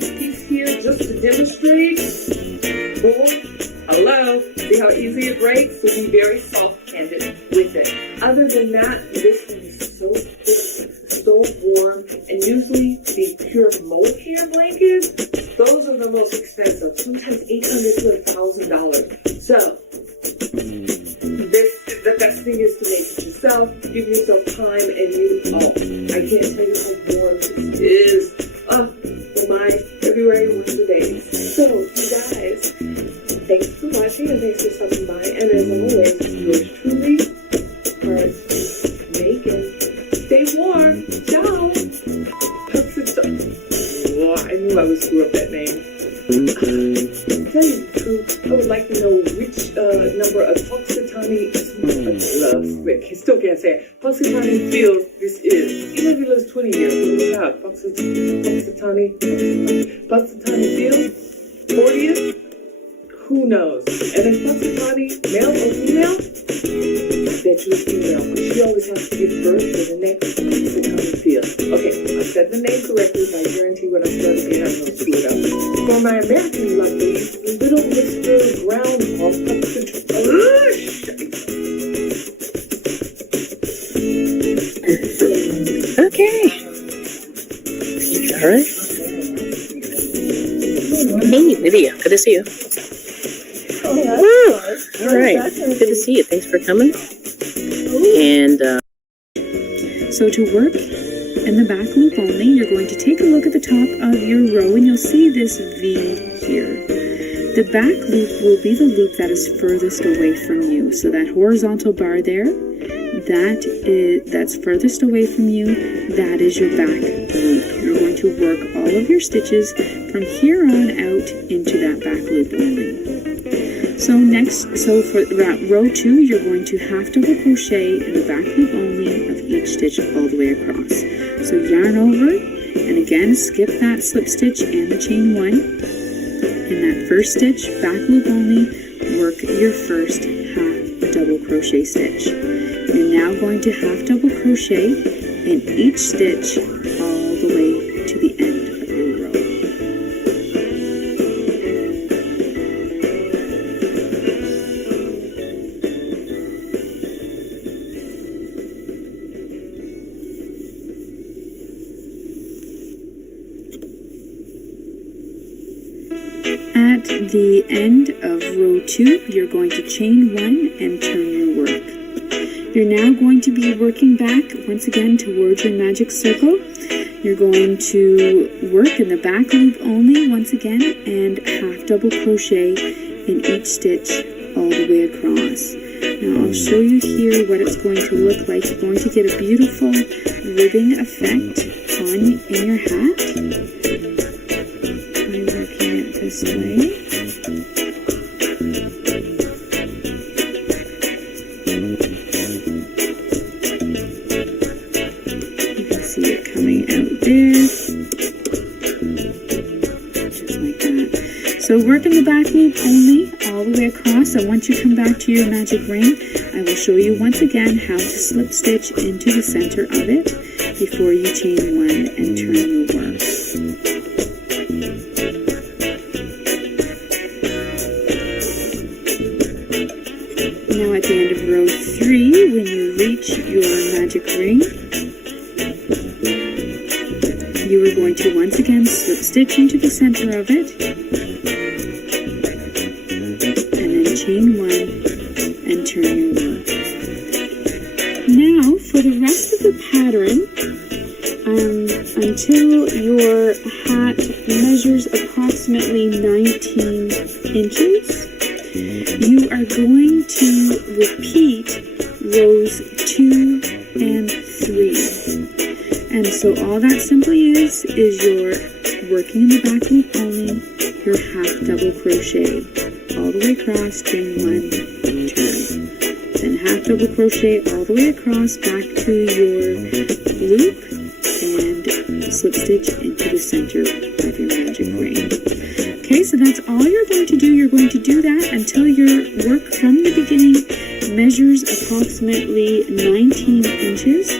piece here just to demonstrate. Boom. Hello. See how easy it breaks? So be very soft-handed with it. Other than that, this thing is so thick, so warm, and usually the pure mohair blankets, those are the most expensive, sometimes $800 to $1,000. So, the best thing is to make it yourself, give yourself time, and I can't tell you how warm this is. Oh my, February was the day. So, you guys, thanks for watching and thanks for stopping by. And as always, yours truly, Heart Megan. Stay warm. Ciao. Oh, I knew I would screw up that name. To tell you the truth, I would like to know which number of Punxsutawney, I still can't say it, Punxsutawney Fields this is. Even if he lives 20 years, look out, Punxsutawney Fields, 40th? Who knows? And if Punxsutawney, male or female, I bet you it's female, because she always has to give birth to the next Punxsutawney Field. Okay, I said the name correctly, but I guarantee when I start again, I'm going to screw it up. For my American lovelies, little Mr. Groundhog Okay. All right. Hey, Lydia. Good to see you. Woo! All right. Good to see you. Thanks for coming. And so to work in the back loop only, you're going to take a look at the top of your row and you'll see this V here. The back loop will be the loop that is furthest away from you. So that horizontal bar there, that's furthest away from you, that is your back loop. You're going to work all of your stitches from here on out into that back loop only. So for row 2, you're going to half double crochet in the back loop only of each stitch all the way across. So yarn over, and again skip that slip stitch and the chain 1. In that first stitch, back loop only, work your first half double crochet stitch. You're now going to half double crochet in each stitch all the way to the end of your row. At the end of row 2, you're going to chain 1 and turn your work. You're now going to be working back once again towards your magic circle. You're going to work in the back loop only once again and half double crochet in each stitch all the way across. Now I'll show you here what it's going to look like. You're going to get a beautiful ribbing effect in your hat. I'm working it this way. So work in the back loop only all the way across, and once you come back to your magic ring, I will show you once again how to slip stitch into the center of it before you chain 1 and turn your work. Now at the end of row 3, when you reach your magic ring, you are going to once again slip stitch into the center of it, chain 1 and turn your work. Now for the rest of the pattern, until your hat measures approximately 19 inches, you are going to repeat rows 2 and 3. And so all that simply is you're working in the back loop only, your half double crochet all the way across, chain 1, turn. Then half double crochet all the way across back to your loop and slip stitch into the center of your magic ring. Okay, so that's all you're going to do. You're going to do that until your work from the beginning measures approximately 19 inches,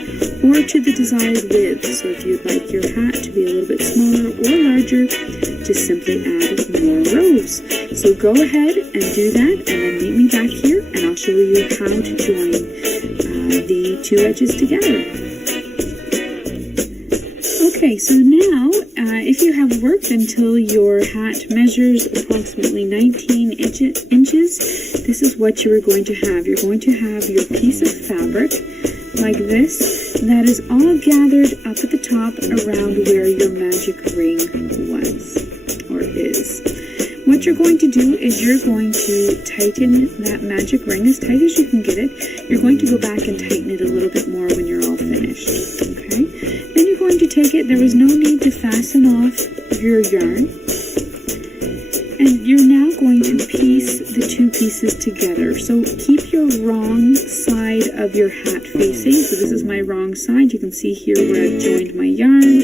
or to the desired width. So if you'd like your hat to be a little bit smaller or larger, just simply add more rows. So go ahead and do that, and then meet me back here, and I'll show you how to join the two edges together. Okay, so now if you have worked until your hat measures approximately 19 inches, this is what you are going to have. You're going to have your piece of fabric like this that is all gathered up at the top around where your magic ring was or is. What you're going to do is you're going to tighten that magic ring as tight as you can get it. You're going to go back and tighten it a little bit more when you're all finished, okay? Then you're going to take it, there is no need to fasten off your yarn. And you're now going to piece the two pieces together. So keep your wrong side of your hat facing. So this is my wrong side. You can see here where I've joined my yarn.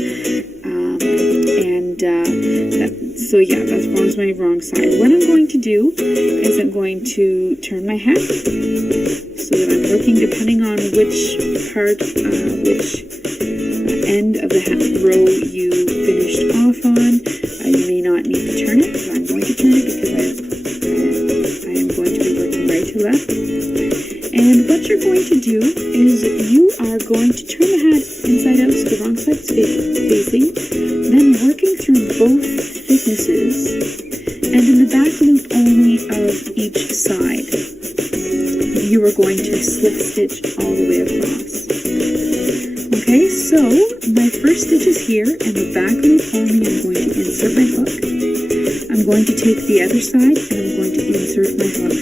So yeah, that forms my wrong side. What I'm going to do is I'm going to turn my hat so that I'm working depending on which part, which end of the hat row you finished off on. You may not need to turn it, but I'm going to turn it because I am going to be working right to left. And what you're going to do is you are going to turn the hat inside out so the wrong side is facing, then working through both thicknesses, and in the back loop only of each side, you are going to slip stitch all the way across. Okay, so my first stitch is here, and the back loop only, I'm going to insert my hook. I'm going to take the other side, and I'm going to insert my hook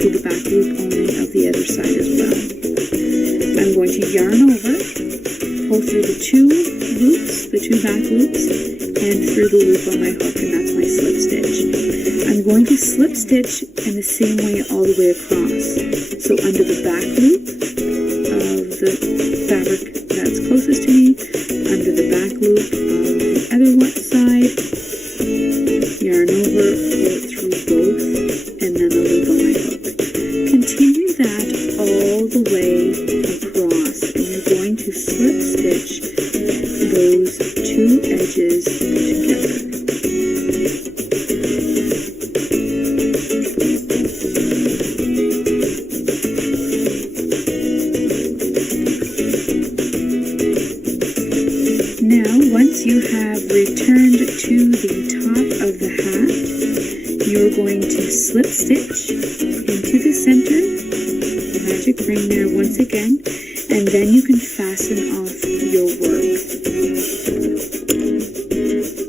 through the back loop only of the other side as well. I'm going to yarn over, pull through the two loops, the two back loops, and through the loop on my hook, and that's my slip stitch. I'm going to slip stitch in the same way all the way across. So under the back loop of the fabric that's closest to me, under the back loop of the other side, yarn over, pull it through both, and then the loop on my hook. Continue that all the way across, and you're going to slip stitch those two edges together. Now, once you have returned to the top of the hat, you're going to slip stitch into the center, the magic ring there once again, and then you can fasten off your work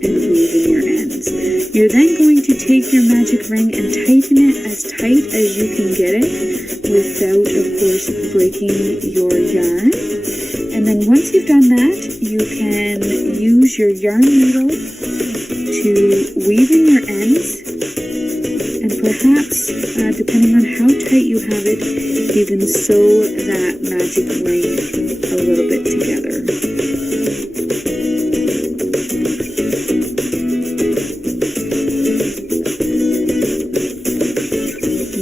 and weave in your ends. You're then going to take your magic ring and tighten it as tight as you can get it without, of course, breaking your yarn. And then once you've done that, you can use your yarn needle to weave in your ends, and perhaps, depending on how tight you have it, even sew that magic ring a little bit together.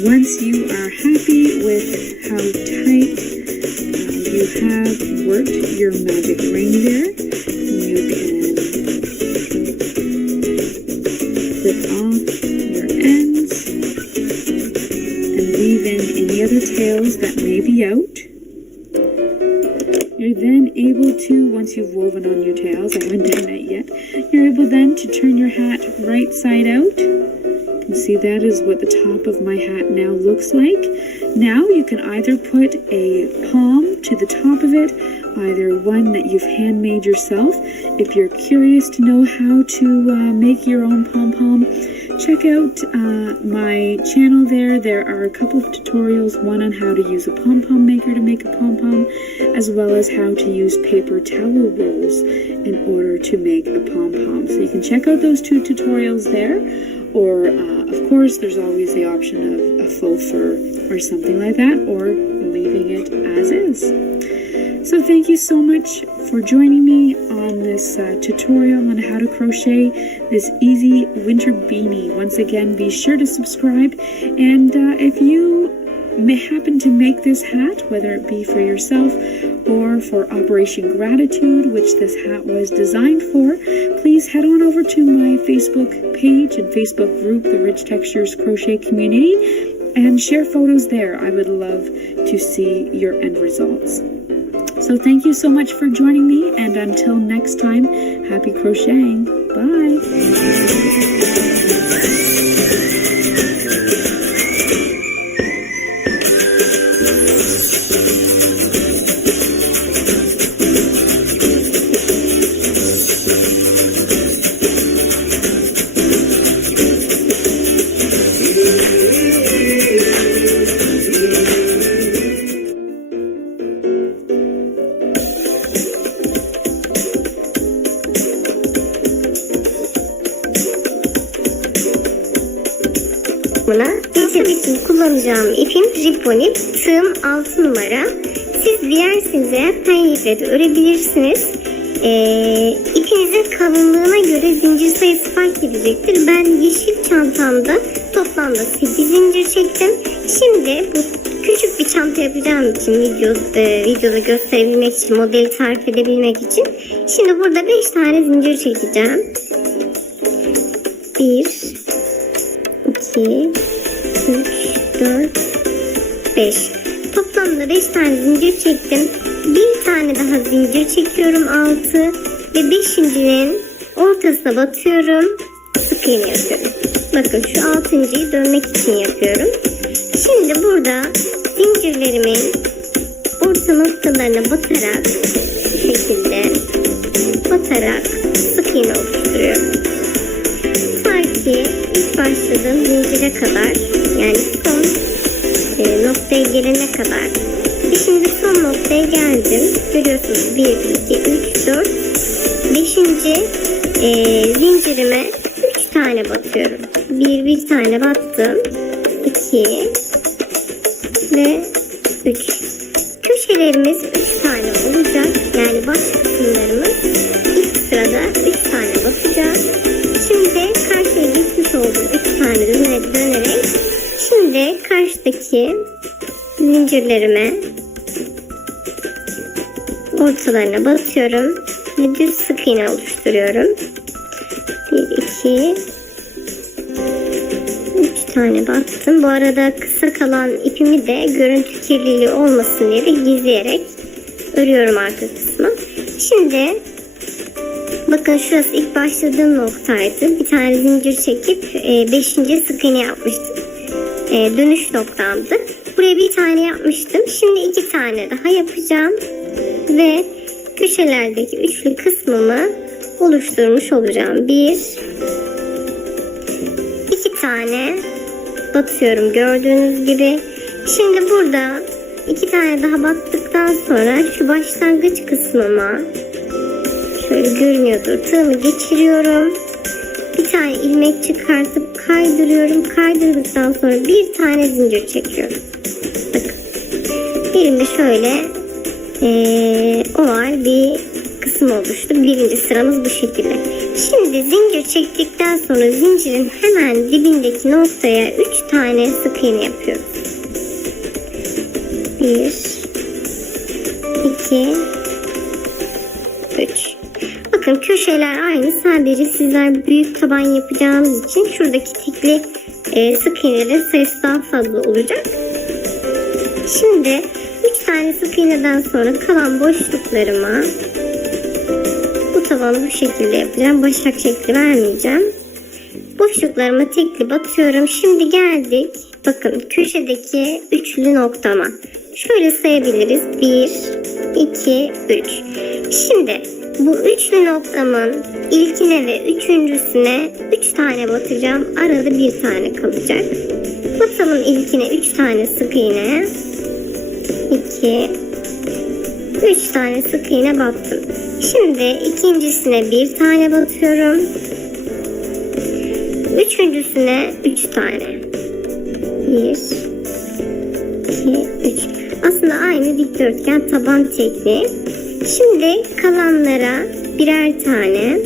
Once you are happy with how tight you have worked your magic ring there, you can clip off your ends and weave in any other tails that may be out. You're then able to, once you've woven on your tails, I haven't done that yet, you're able then to turn your hat right side out. You can see that is what the top of my hat now looks like. Now you can either put a palm to the top of it, either one that you've handmade yourself. If you're curious to know how to make your own pom-pom, check out my channel there. There are a couple of tutorials, one on how to use a pom-pom maker to make a pom-pom, as well as how to use paper towel rolls in order to make a pom-pom. So you can check out those two tutorials there, or of course there's always the option of a faux fur or something like that, or leaving it as is. So thank you so much for joining me on this tutorial on how to crochet this easy winter beanie. Once again, be sure to subscribe, and if you happen to make this hat, whether it be for yourself or for Operation Gratitude, which this hat was designed for, please head on over to my Facebook page and Facebook group, the Rich Textures Crochet Community, and share photos there. I would love to see your end results. So thank you so much for joining me, and until next time, happy crocheting. Bye. Tasarım için kullanacağım ipim Ripon ip, tığım 6 numara. Siz dilerseniz eğer pen iple de örebilirsiniz. İpinizin kalınlığına göre zincir sayısı fark edecektir. Ben yeşil çantamda toplamda 8 zincir çektim. Şimdi bu küçük bir çanta yapacağım için videoda gösterebilmek için, modeli tarif edebilmek için. Şimdi burada 5 tane zincir çekeceğim. 1 2 3 4 5. Toplamda 5 tane zincir çektim. Bir tane daha zincir çekiyorum 6 ve 5.'nin ortasına batıyorum. Sık iğne yapıyorum. Bakın şu 6.'yı dönmek için yapıyorum. Şimdi burada zincirlerimin orta noktalarına batarak bu şekilde batarak sık iğne oluşturuyorum. Ta ki ilk başladığım zincire kadar, yani son noktaya gelene kadar. Şimdi son noktaya geldim. Görüyorsunuz 1, 2, 3, 4. 5. Zincirime 3 tane batıyorum. Bir tane battım. 2 ve 3. Köşelerimiz 3 tane olacak. Yani baş kısımlarımız ilk sırada 3 tane batacağız. Şimdi karşıya geçmiş oldum 3 tane dönerek. Şimdi karşıdaki zincirlerime ortalarına batıyorum ve düz sık iğne oluşturuyorum. 1, 2, 3 tane battım. Bu arada kısa kalan ipimi de görüntü kirliliği olmasın diye de gizleyerek örüyorum arka kısmı. Şimdi bakın şurası ilk başladığım noktaydı. Bir tane zincir çekip 5. sık iğne yapmıştım. Dönüş noktamdı. Buraya bir tane yapmıştım. Şimdi 2 tane daha yapacağım. Ve köşelerdeki üçlü kısmımı oluşturmuş olacağım. 1 2 tane batıyorum gördüğünüz gibi. Şimdi burada 2 tane daha battıktan sonra şu başlangıç kısmıma şöyle görünüyordur. Tığımı geçiriyorum. Bir tane ilmek çıkartıp kaydırıyorum. Kaydırdıktan sonra bir tane zincir çekiyorum. Bakın. Elimde şöyle oval bir kısım oluştu. Birinci sıramız bu şekilde. Şimdi zincir çektikten sonra zincirin hemen dibindeki noktaya 3 tane sık iğne yapıyoruz. 1 2 3. Bakın köşeler aynı. Sadece sizler büyük taban yapacağımız için şuradaki tekli sık iğnelerin sayısı daha fazla olacak. Şimdi 3 tane sık iğneden sonra kalan boşluklarıma bu tabanı bu şekilde yapacağım. Başak şekli vermeyeceğim. Boşluklarıma tekli batıyorum. Şimdi geldik. Bakın köşedeki üçlü noktama. Şöyle sayabiliriz. 1 2 3. Şimdi bu üçlü noktamın ilkine ve üçüncüsüne 3 tane batacağım. Arada bir tane kalacak. Batalım ilkine 3 tane sık iğne. 2 3 tane sık iğne battım. Şimdi ikincisine bir tane batıyorum. Üçüncüsüne 3 tane. 1 2 3. Aslında aynı dikdörtgen taban tekniği. Şimdi kalanlara birer tane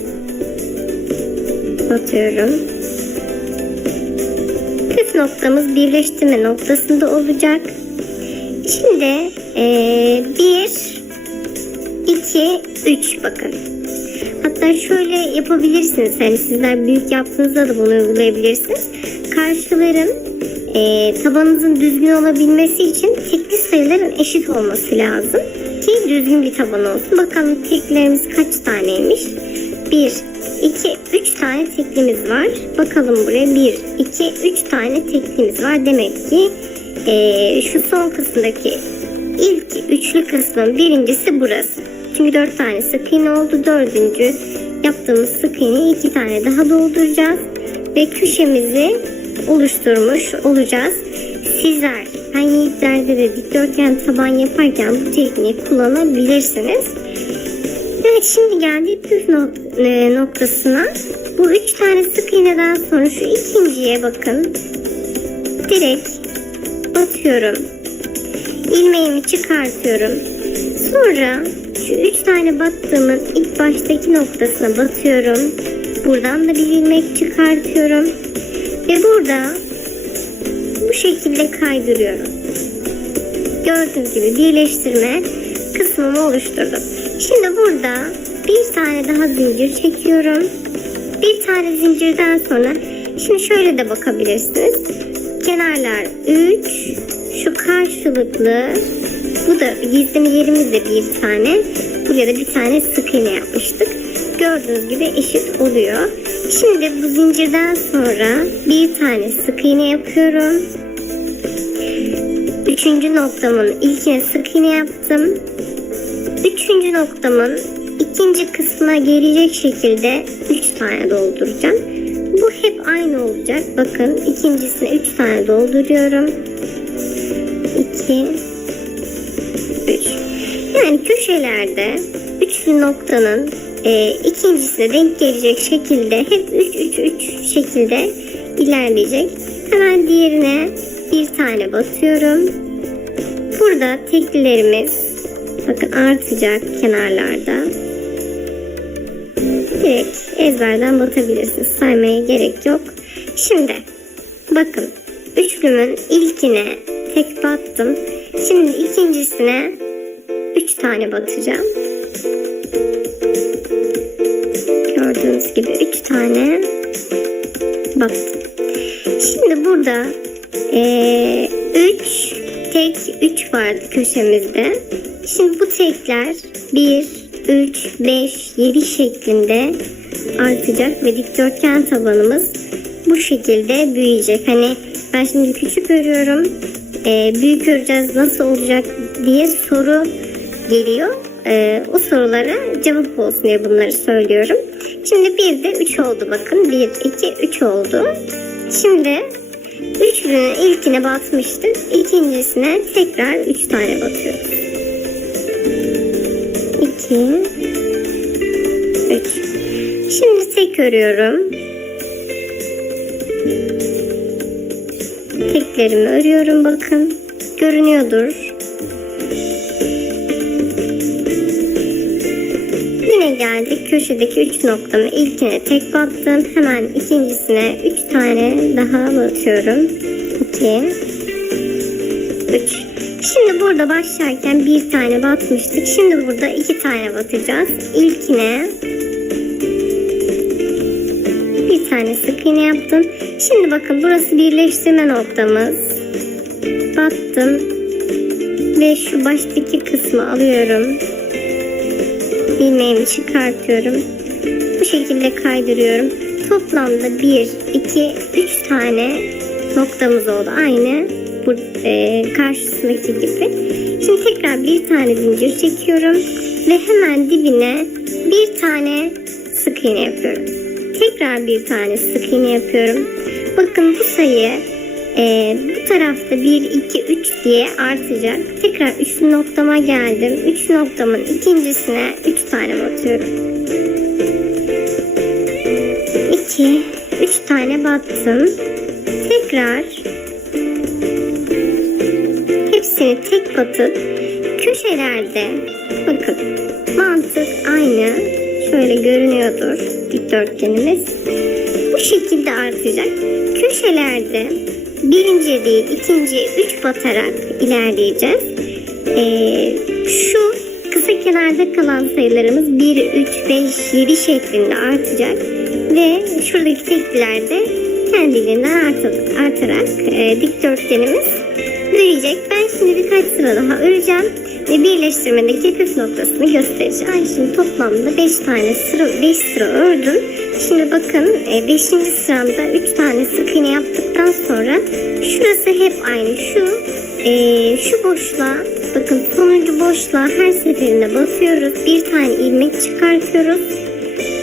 batıyorum. Püf noktamız birleştirme noktasında olacak. Şimdi 1, 2, 3 bakın. Hatta şöyle yapabilirsiniz. Hani sizler büyük yaptığınızda da bunu uygulayabilirsiniz. Karşıların tabanınızın düzgün olabilmesi için tekli sayıların eşit olması lazım ki düzgün bir taban olsun. Bakalım teklerimiz kaç taneymiş? 1, 2, 3 tane teklimiz var. Bakalım buraya 1, 2, 3 tane teklimiz var. Demek ki şu son kısımdaki ilk üçlü kısmın birincisi burası. Çünkü 4 tane sık iğne oldu. Dördüncü yaptığımız sık iğneyi 2 tane daha dolduracağız. Ve köşemizi oluşturmuş olacağız. Sizler yiğitlerde de dikdörtgen taban yaparken bu tekniği kullanabilirsiniz. Evet, şimdi geldik püf noktasına. Bu 3 tane sık iğneden sonra şu ikinciye bakın. Direkt batıyorum. İlmeğimi çıkartıyorum. Sonra şu 3 tane battığımın ilk baştaki noktasına batıyorum. Buradan da bir ilmek çıkartıyorum. Ve burada bu şekilde kaydırıyorum. Gördüğünüz gibi birleştirme kısmımı oluşturdum. Şimdi burada bir tane daha zincir çekiyorum. Bir tane zincirden sonra şimdi şöyle de bakabilirsiniz. Kenarlar 3, şu karşılıklı, bu da gizleme yerimizde bir tane. Buraya da bir tane sık iğne yapmıştık. Gördüğünüz gibi eşit oluyor. Şimdi bu zincirden sonra bir tane sık iğne yapıyorum. Üçüncü noktamın ilkine sık iğne yaptım. Üçüncü noktamın ikinci kısmına gelecek şekilde 3 tane dolduracağım. Bu hep aynı olacak. Bakın ikincisine 3 tane dolduruyorum. 2, 3. Yani köşelerde üçlü noktanın ikincisine denk gelecek şekilde hep 3 şekilde ilerleyecek. Hemen diğerine bir tane batıyorum. Burada teklilerimiz bakın artacak kenarlarda. Direkt ezberden batabilirsiniz. Saymaya gerek yok. Şimdi bakın üçlümün ilkine tek battım. Şimdi ikincisine 3 tane batacağım. Gördüğünüz gibi 3 tane battım. Şimdi burada 3 tek 3 vardı köşemizde. Şimdi bu tekler 1, 3, 5, 7 şeklinde artacak ve dikdörtgen tabanımız bu şekilde büyüyecek. Hani ben şimdi küçük örüyorum, büyük öreceğiz nasıl olacak diye soru geliyor. O sorulara cevap olsun diye bunları söylüyorum. Şimdi bir de 3 oldu bakın. 1, 2, 3 oldu. Şimdi üçlünün ilkine batmıştık. İkincisine tekrar 3 tane batıyoruz. 2, 3. Şimdi tek örüyorum. Teklerimi örüyorum bakın. Görünüyordur. Yine geldik köşedeki 3 noktamı ilkine tek battım. Hemen ikincisine 3 tane daha batıyorum. 2, 3. Şimdi burada başlarken bir tane batmıştık. Şimdi burada 2 tane batacağız. İlkine bir tane sık iğne yaptım. Şimdi bakın burası birleştirme noktamız. Battım ve şu baştaki kısmı alıyorum. İlmeğimi çıkartıyorum. Bu şekilde kaydırıyorum. Toplamda 1, 2, 3 tane noktamız oldu. Aynı bu karşısındaki gibi. Şimdi tekrar bir tane zincir çekiyorum. Ve hemen dibine bir tane sık iğne yapıyorum. Tekrar bir tane sık iğne yapıyorum. Bakın bu sayı bu tarafta 1, 2, 3 diye artacak. Tekrar üçlü noktama geldim. 3 noktamın ikincisine 3 tane batıyorum. 2, 3 tane battım. Tekrar hepsini tek batıp köşelerde bakın mantık aynı. Şöyle görünüyordur dikdörtgenimiz. Bu şekilde artacak. Köşelerde birinciye değil ikinciye 3 batarak ilerleyeceğiz. Şu kısa kenarda kalan sayılarımız 1, 3, 5, 7 şeklinde artacak ve şuradaki tekliler de kendiliğinden artarak dikdörtgenimiz büyüyecek. Ben şimdi birkaç sıra daha öreceğim ve birleştirmedeki püf noktasını göstereceğim. Ben şimdi toplamda 5 sıra ördüm. Şimdi bakın 5. sıramda 3 tane sık iğne yaptıktan sonra şurası hep aynı. Şu boşluğa, bakın sonuncu boşluğa her seferinde batıyoruz. Bir tane ilmek çıkartıyoruz.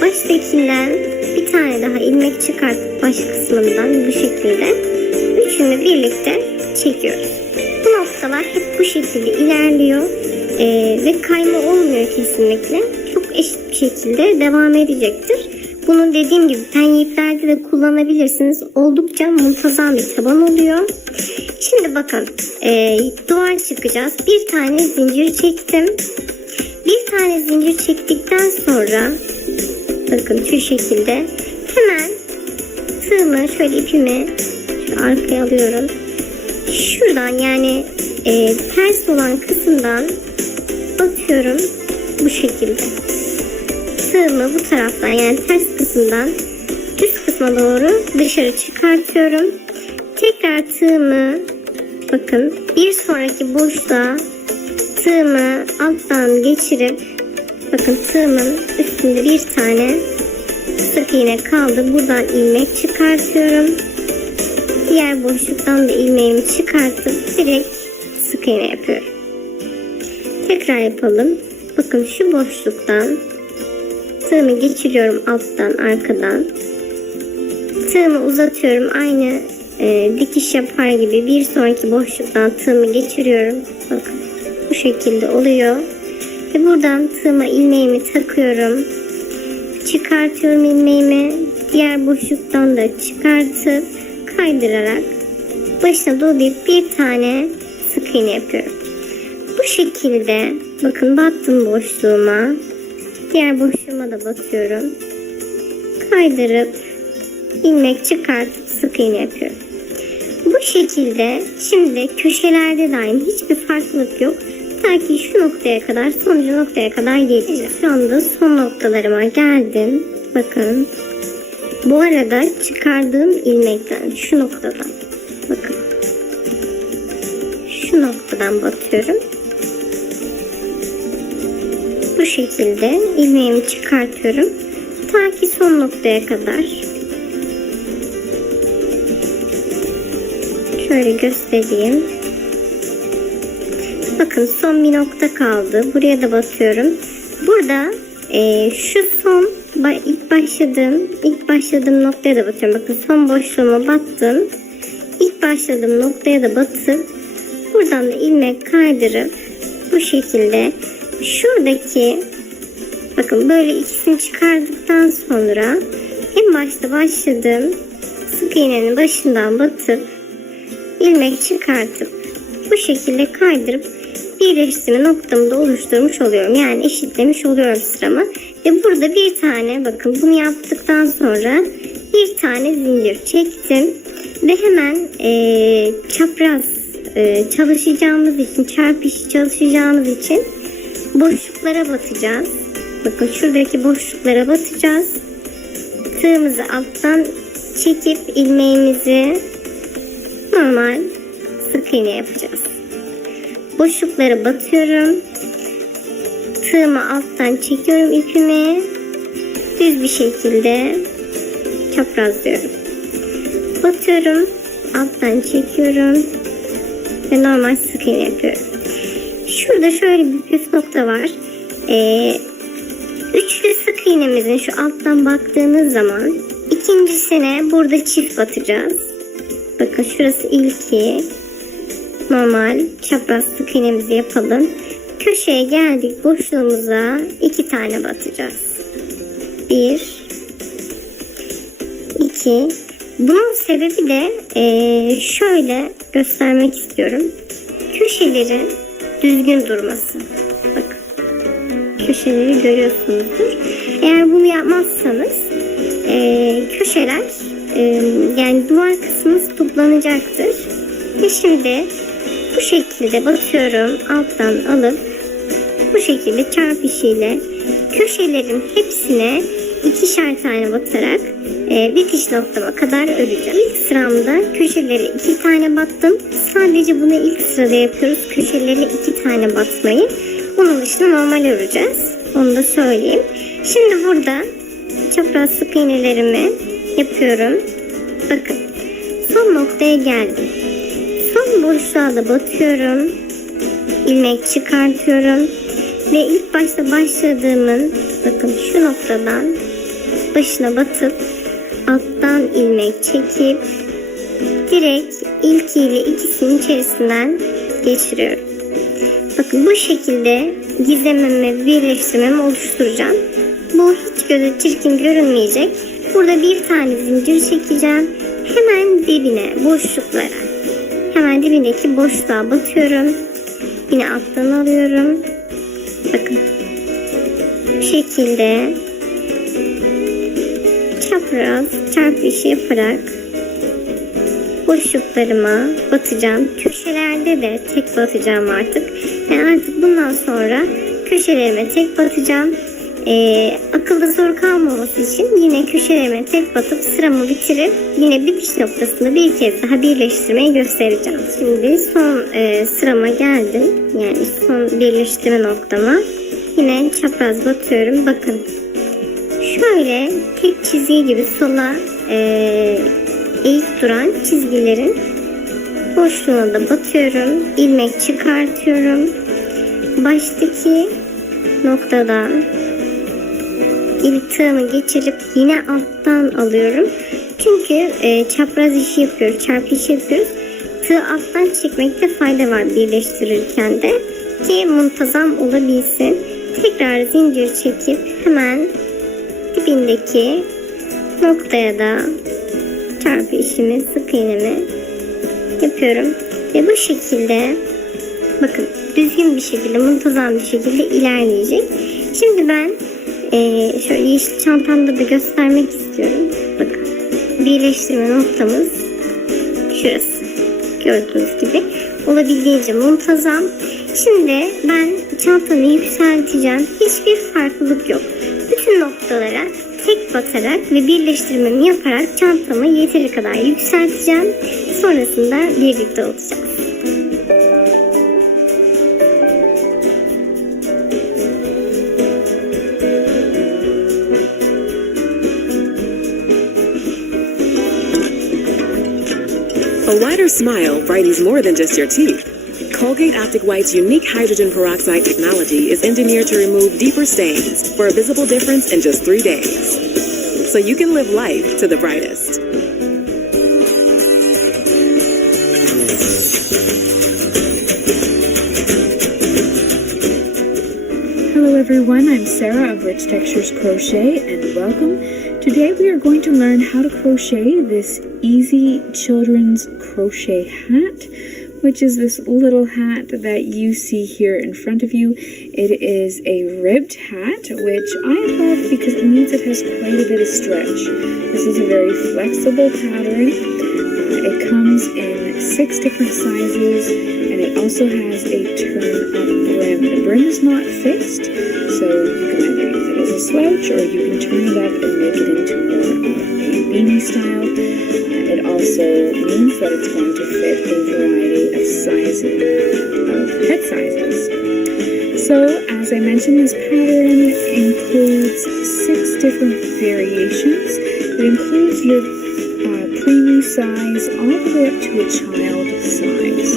Baştakinden bir tane daha ilmek çıkartıp baş kısmından bu şekilde üçünü birlikte çekiyoruz. Bu noktalar hep bu şekilde ilerliyor ve kayma olmuyor kesinlikle. Çok eşit bir şekilde devam edecektir. Bunu dediğim gibi penye iplerde de kullanabilirsiniz. Oldukça muntazam bir taban oluyor. Şimdi bakın duvar çıkacağız. Bir tane zincir çektim. Bir tane zincir çektikten sonra bakın şu şekilde hemen tığımı şöyle ipimi şu arkaya alıyorum. Şuradan yani ters olan kısımdan batıyorum bu şekilde. Tığımı bu taraftan yani ters kısımdan üst kısma doğru dışarı çıkartıyorum. Tekrar tığımı bakın bir sonraki boşluğa tığımı alttan geçirip bakın tığımın üstünde bir tane sık iğne kaldı. Buradan ilmek çıkartıyorum. Diğer boşluktan da ilmeğimi çıkartıp direkt sık iğne yapıyorum. Tekrar yapalım. Bakın şu boşluktan tığımı geçiriyorum alttan arkadan. Tığımı uzatıyorum. Aynı dikiş yapar gibi bir sonraki boşluktan tığımı geçiriyorum. Bakın bu şekilde oluyor. Ve buradan tığıma ilmeğimi takıyorum. Çıkartıyorum ilmeğimi. Diğer boşluktan da çıkartıp kaydırarak başına dolayıp bir tane sık iğne yapıyorum. Bu şekilde bakın battım boşluğuma. Diğer boşluğuma da batıyorum. Kaydırıp ilmek çıkartıp sık iğne yapıyorum. Bu şekilde şimdi köşelerde de aynı, hiçbir farklılık yok. Ta ki şu noktaya kadar, sonuncu noktaya kadar geleceğim. Şu anda son noktalarıma geldim. Bakın. Bu arada çıkardığım ilmekten, şu noktadan, bakın. Şu noktadan batıyorum. Bu şekilde ilmeğimi çıkartıyorum. Ta ki son noktaya kadar. Şöyle göstereyim. Bakın son bir nokta kaldı. Buraya da batıyorum. Burada şu son ilk başladığım noktaya da batıyorum. Bakın son boşluğuma battım. İlk başladığım noktaya da batıp buradan da ilmek kaydırıp bu şekilde şuradaki bakın böyle ikisini çıkardıktan sonra en başta başladığım sık iğnenin başından batıp ilmek çıkartıp bu şekilde kaydırıp birleştirme noktamı da oluşturmuş oluyorum. Yani eşitlemiş oluyorum sıramı. Ve burada bir tane bakın bunu yaptıktan sonra bir tane zincir çektim. Ve hemen çapraz çalışacağımız için, çarpışı çalışacağımız için boşluklara batacağız. Bakın şuradaki boşluklara batacağız. Tığımızı alttan çekip ilmeğimizi normal sık iğne yapacağız. Boşluklara batıyorum. Tığımı alttan çekiyorum ipimi. Düz bir şekilde çaprazlıyorum. Batıyorum. Alttan çekiyorum. Ve normal sık iğne yapıyorum. Şurada şöyle bir püf nokta var. Üçlü sık iğnemizin şu alttan baktığınız zaman ikincisine burada çift batacağız. Bakın şurası ilki. Normal çapraz sık iğnemizi yapalım. Köşeye geldik, boşluğumuza 2 tane batacağız. 1 2. Bunun sebebi de şöyle göstermek istiyorum. Köşelerin düzgün durması. Bakın. Köşeleri görüyorsunuzdur. Eğer bunu yapmazsanız köşeler yani duvar kısmımız toplanacaktır. Ve şimdi bu şekilde batıyorum. Alttan alıp bu şekilde çarp işiyle köşelerin hepsine 2'şer tane batarak bitiş noktama kadar öreceğim. İlk sıramda köşeleri 2 tane battım. Sadece bunu ilk sırada yapıyoruz. Köşeleri 2 tane batmayı. Bunun dışında normal öreceğiz. Onu da söyleyeyim. Şimdi burada çapraz sık iğnelerimi yapıyorum. Bakın. Son noktaya geldim. Son boşluğa da batıyorum. İlmek çıkartıyorum. Ve ilk başta başladığımın bakın şu noktadan başına batıp alttan ilmek çekip direkt ilkiyle ikisinin içerisinden geçiriyorum. Bakın bu şekilde gizlememi, birleştirmemi oluşturacağım. Bu hiç göze çirkin görünmeyecek. Burada bir tane zincir çekeceğim. Hemen dibine, boşluklara. Hemen dibindeki boşluğa batıyorum. Yine alttan alıyorum. Bakın. Bu şekilde çapraz çarpı işi yaparak boşluklarıma batacağım. Köşelerde de tek batacağım artık. Yani artık bundan sonra köşelerime tek batacağım. Akılda soru kalmaması için yine köşelerime tek batıp sıramı bitirip yine bitiş noktasında bir kez daha birleştirmeyi göstereceğim. Şimdi son sırama geldim. Yani son birleştirme noktama. Yine çapraz batıyorum. Bakın. Şöyle tek çizgi gibi sola eğik duran çizgilerin boşluğuna da batıyorum. İlmek çıkartıyorum. Baştaki noktadan ilk tığımı geçirip yine alttan alıyorum. Çünkü çapraz işi yapıyoruz, çarpı işi yapıyoruz. Tığı alttan çekmekte fayda var birleştirirken de ki muntazam olabilsin. Tekrar zincir çekip hemen dibindeki noktaya da çarpı işimi, sık iğnemi yapıyorum. Ve bu şekilde bakın düzgün bir şekilde, muntazam bir şekilde ilerleyecek. Şimdi ben şöyle yeşil çantamda da göstermek istiyorum. Bakın birleştirme noktamız şurası. Gördüğünüz gibi olabildiğince muntazam. Şimdi ben çantamı yükselteceğim. Hiçbir farklılık yok. Bütün noktalara tek batarak ve birleştirmemi yaparak çantamı yeteri kadar yükselteceğim. Sonrasında birlikte olacağız. A wider smile brightens more than just your teeth. Colgate Optic White's unique hydrogen peroxide technology is engineered to remove deeper stains for a visible difference in just 3 days. So you can live life to the brightest. Hello everyone, I'm Sarah of Rich Textures Crochet and welcome. Today we are going to learn how to crochet this easy children's crochet hat, which is this little hat that you see here in front of you. It is a ribbed hat, which I love because it means it has quite a bit of stretch. This is a very flexible pattern. It comes in 6 different sizes, and it also has a turn-up brim. The brim is not fixed, so you can either use it as a slouch or you can turn it up and make it into more of a beanie style. It also means that it's going to fit a variety of sizes, of head sizes. So, as I mentioned, this pattern includes 6 different variations. It includes your preemie size all the way up to a child size.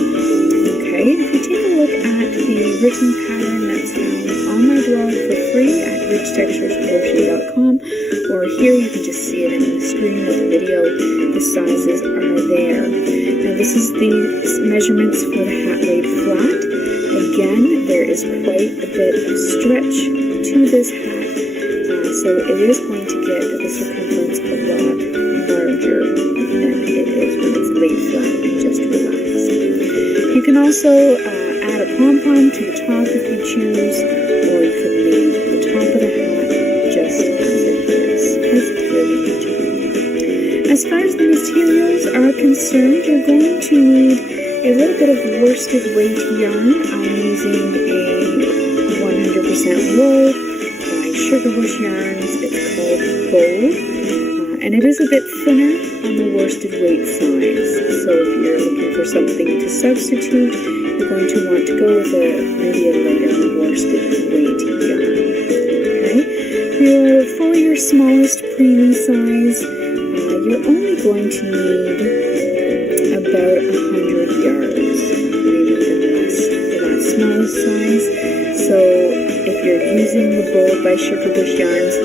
Okay, if you take a look at the written pattern that's found on my blog for free at richtexturescrochet.com, or here you can just see it in the screen of the video, the sizes are there. Now this is the measurements for the hat laid flat. Again, there is quite a bit of stretch to this hat, so it is going to get the circumference a lot larger than it is when it's laid flat and just relaxed. You can also add a pom-pom to the top if you choose, or you could leave the top of the hat just as it is, as clearly to. As far as the materials are concerned, you're going to need a little bit of worsted weight yarn. I'm using a 100% wool by Sugar Bush Yarns. It's called Bold, and it is a bit thinner on the worsted weight size. So if you're looking for something to substitute, you're going to want to go with maybe a lighter worsted weight yarn. Okay. For your smallest preemie size, you're only going to need about 100 yards, maybe even less for that smallest size. So if you're using the Bold by Sugar Bush Yarns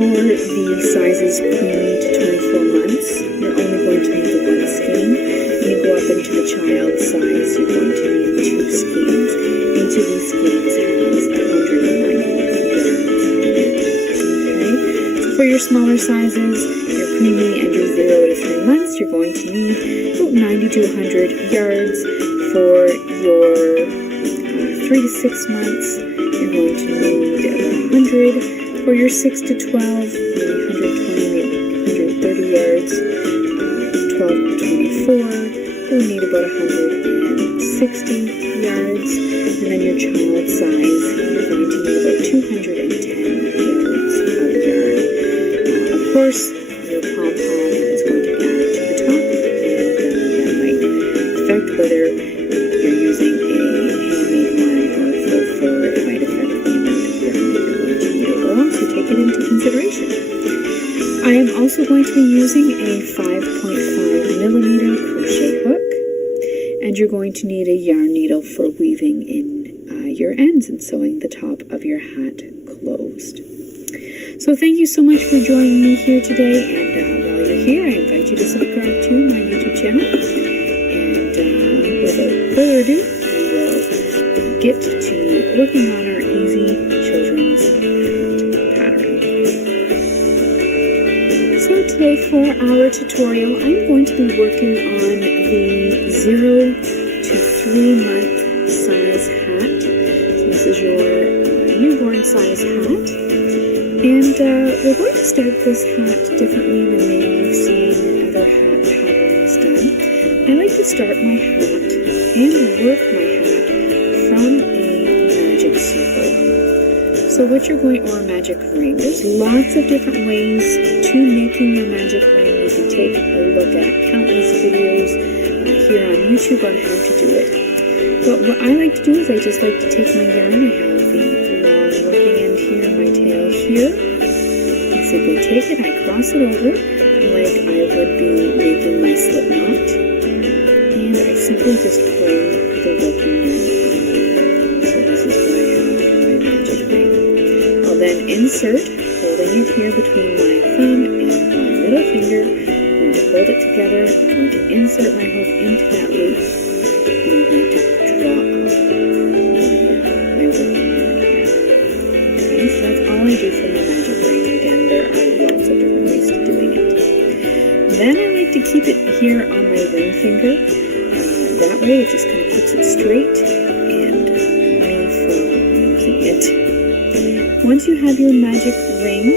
for the sizes preemie to 24 months, you're only going to need the one skein. When you go up into the child size, you're going to need 2 skeins. Each of these skeins has 190 yards. Okay, so for your smaller sizes, your preemie and your 0 to 3 months, you're going to need about 90 to 100 yards. For your 3 to 6 months, you're going to need about 100. For your 6 to 12, maybe 120, maybe 130 yards. 12 to 24, you'll need about 160 yards. And then your child size, you're going to need about 210 yards of yarn. Of course, your pom-pom is going to add it to the top, and that might affect whether you're using a handmade one or a faux fur. It might affect the amount of yarn that you're going to need overall, so take it into consideration. I am also going to be using a 5.5mm crochet hook, and you're going to need a yarn needle for weaving in your ends and sewing the top of your hat closed. So thank you so much for joining me here today, and while you're here, I invite you to subscribe to my YouTube channel. And without further ado, we will get to working on our easy children's pattern. So today for our tutorial, I'm going to be working on the 0 to 3 month size hat. So this is your newborn size hat. And we're going to start this hat differently than maybe you've seen other hat patterns done. I like to start my hat and work my hat from a magic circle. So what you're going, or a magic ring. There's lots of different ways to making your magic ring. You can take a look at countless videos here on YouTube on how to do it. But what I like to do is I just like to take my yarn. I have the long working end here, my tail here. And simply take it, I cross it over like I would be making my slip knot. And I simply just pull the working end. So this is what I have my magic ring. I'll then insert, holding it here between my thumb and my middle finger. I'm going to hold it together. I'm going to insert my hook into that loop. And I'm going to draw up my working end here. Okay, so that's all I do for my magic ring. Again, there are lots of different ways to doing it. Then I like to keep it here on my ring finger. That way it just kind of keeps it straight and me from losing it. Once you have your magic ring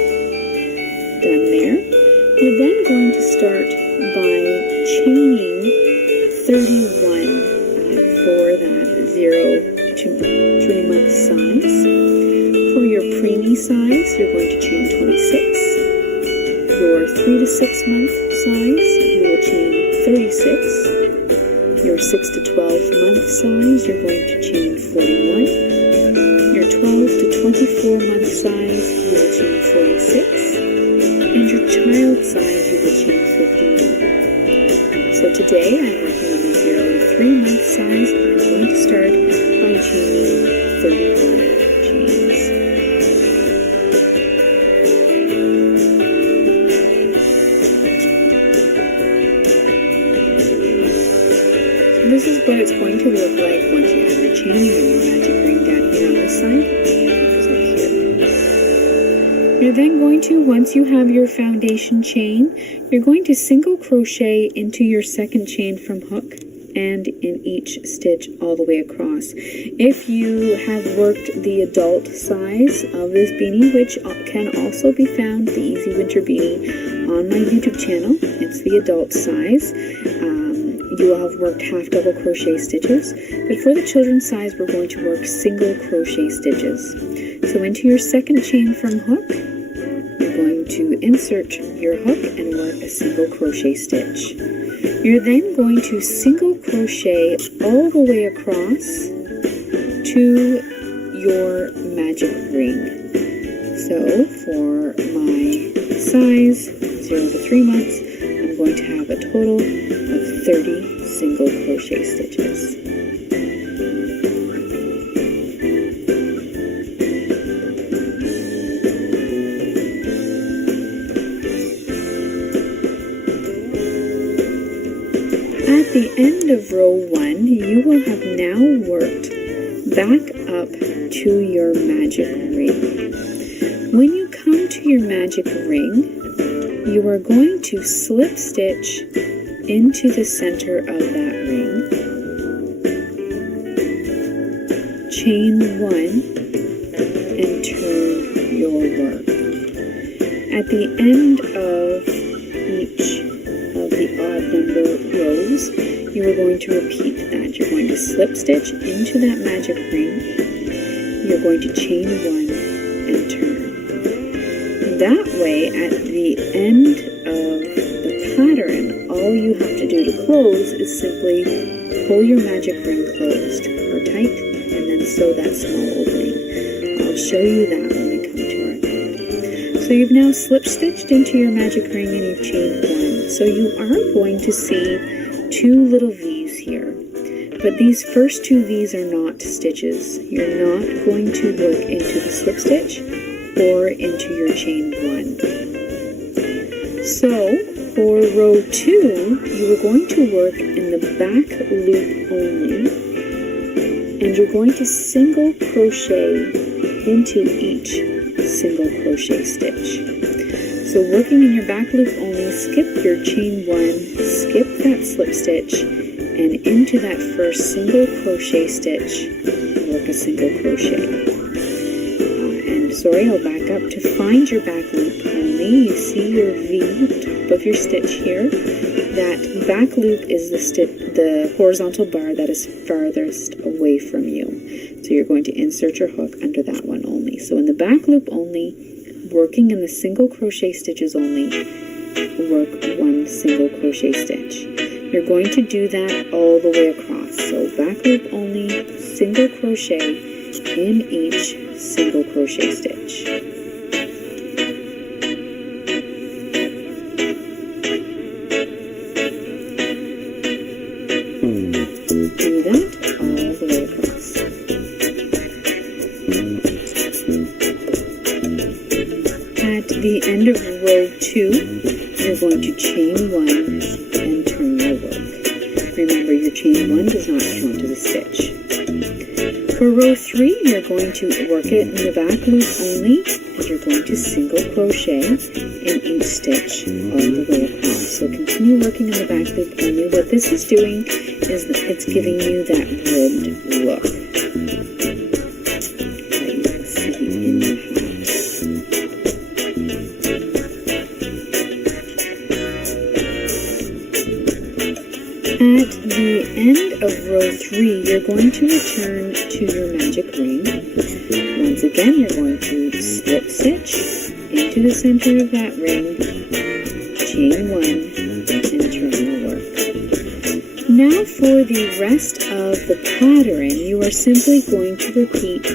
done there, we're then going to start by chaining 31 for that 0 to 3 month size. For your preemie size, you're going to chain 26. Your 3 to 6 month size, you will chain 36. Your 6 to 12 month size, you're going to chain 41. Your 12 to 24 month size, you will chain 46. And your child size, you will chain 51. So today I'm working on the 0 to 3 month size. I'm going to start by chaining 31 chains. So this is what it's going to look like once you have your chaining and your magic ring down here on this side and yours up here. You're then going to, once you have your foundation chain, you're going to single crochet into your second chain from hook and in each stitch all the way across. If you have worked the adult size of this beanie, which can also be found, the Easy Winter Beanie, on my YouTube channel, it's the adult size, you will have worked half double crochet stitches, but for the children's size we're going to work single crochet stitches. So into your second chain from hook, you're going to insert your hook and work a single crochet stitch. You're then going to single crochet all the way across to your magic ring. So for my size, 0 to 3 months, I'm going to have a total of 30 single crochet stitches. At the end of row 1, you will have now worked back up to your magic ring. When you come to your magic ring, you are going to slip stitch into the center of that ring, chain 1, and turn your work. At the end of each of the odd number rows, you are going to repeat that. You're going to slip stitch into that magic ring, you're going to chain 1 and turn. That way, at the end of the pattern, all you have to do to close is simply pull your magic ring closed or tight and then sew that small opening. I'll show you that when we come to our end. So you've now slip stitched into your magic ring and you've chained 1. So you are going to see 2 little V's here. But these first 2 V's are not stitches. You're not going to work into the slip stitch or into your chain 1. So for row 2, you are going to work in the back loop only, and you're going to single crochet into each single crochet stitch. So working in your back loop only, skip your chain 1, skip that slip stitch, and into that first single crochet stitch, work a single crochet. Sorry, I'll back up. To find your back loop only, you see your V at the top of your stitch here. That back loop is the horizontal bar that is farthest away from you. So you're going to insert your hook under that one only. So in the back loop only, working in the single crochet stitches only, work 1 single crochet stitch. You're going to do that all the way across. So back loop only, single crochet in each single crochet stitch. Do that all the way across. At the end of row 2, you're going to chain 1 and turn your work. Remember, your chain 1 does not count as a stitch. For row 3, you're going to work it in the back loop only, and you're going to single crochet in each stitch all the way across. So continue working in the back loop only. What this is doing is that it's giving you that ribbed look that you can see in the hat. At the end of row 3, you're going to return to your magic ring. Once again, you're going to slip stitch into the center of that ring, chain 1, and turn your work. Now for the rest of the pattern, you are simply going to repeat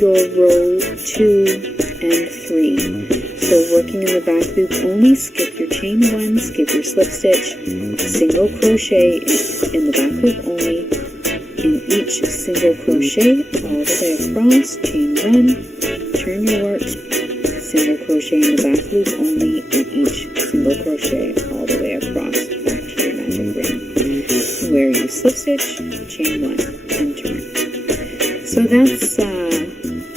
your row 2 and 3. So working in the back loop only, skip your chain 1, skip your slip stitch, single crochet in the back loop only, in each single crochet all the way across, chain 1, turn your work, single crochet in the back loop only, in each single crochet all the way across, back to your magic ring, where you slip stitch, chain 1, and turn. So that's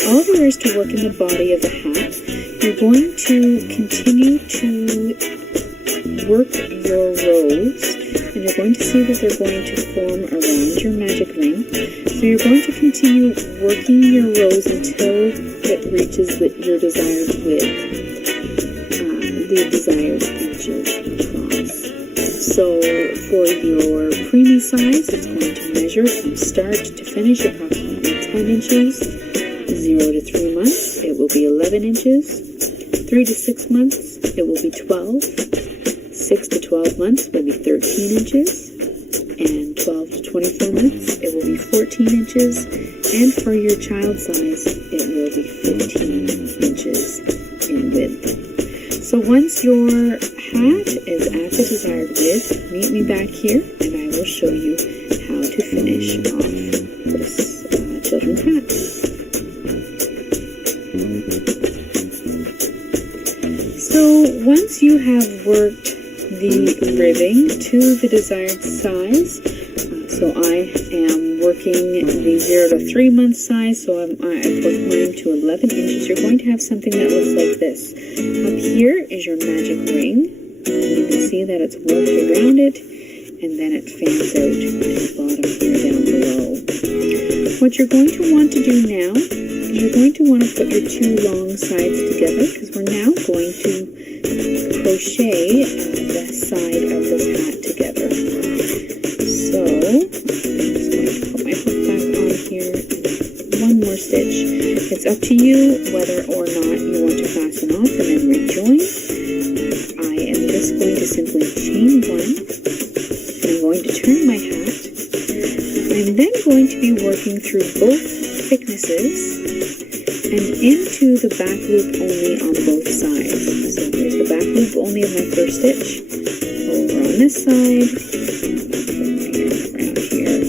all there is to work in the body of the hat. You're going to continue to work your rows, and you're going to see that they're going to form around your magic ring. So you're going to continue working your rows until it reaches your desired width, the desired inches across. So for your preemie size, it's going to measure from start to finish approximately 10 inches. 0 to 3 months, it will be 11 inches. 3 to 6 months, it will be 12. 6 to 12 months will be 13 inches. And 12 to 24 months, it will be 14 inches. And for your child size, it will be 15 inches in width. So once your hat is at the desired width, meet me back here and I will show you how to finish off this children's hat. So once you have worked the ribbing to the desired size, so I am working the 0 to 3 month size, so I've worked mine to 11 inches. You're going to have something that looks like this. Up here is your magic ring. You can see that it's worked around it, and then it fans out to the bottom here down below. What you're going to want to do now is you're going to want to put your two long sides together, because we're now going to crochet the side of this hat together. So I'm just going to put my hook back on here. One more stitch. It's up to you whether or not you want to fasten off and then rejoin. I am just going to simply chain one. I'm going to turn my hat. I'm then going to be working through both thicknesses and into the back loop only on both sides. So here's the back loop only of my first stitch. Over on this side. Around here.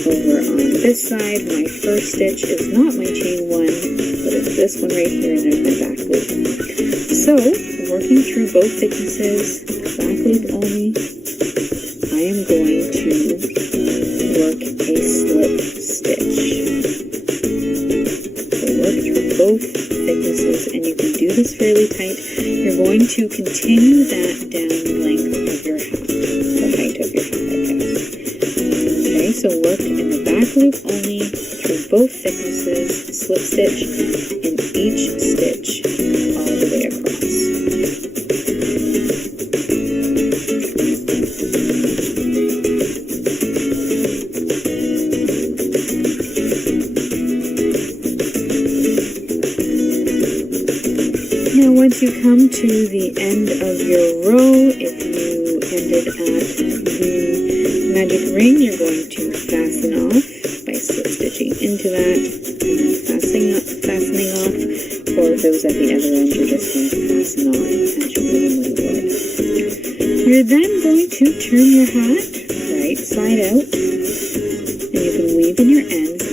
Over on this side, my first stitch is not my chain one, but it's this one right here, and there's my back loop. So, working through both thicknesses, back loop only, I am going to work a slip stitch. So work through both thicknesses, and you can do this fairly tight. You're going to continue that down the length of your hat, the height of your hat, I guess. Okay, so work in the back loop only through both thicknesses, slip stitch in each stitch all the way across. Now once you come to the end of your row, if you ended at the magic ring, you're going to fasten off by slip stitching into that and then fastening off, or if it was at the other end, you're just going to fasten on as you normally would. You're then going to turn your hat right side out, and you can weave in your ends,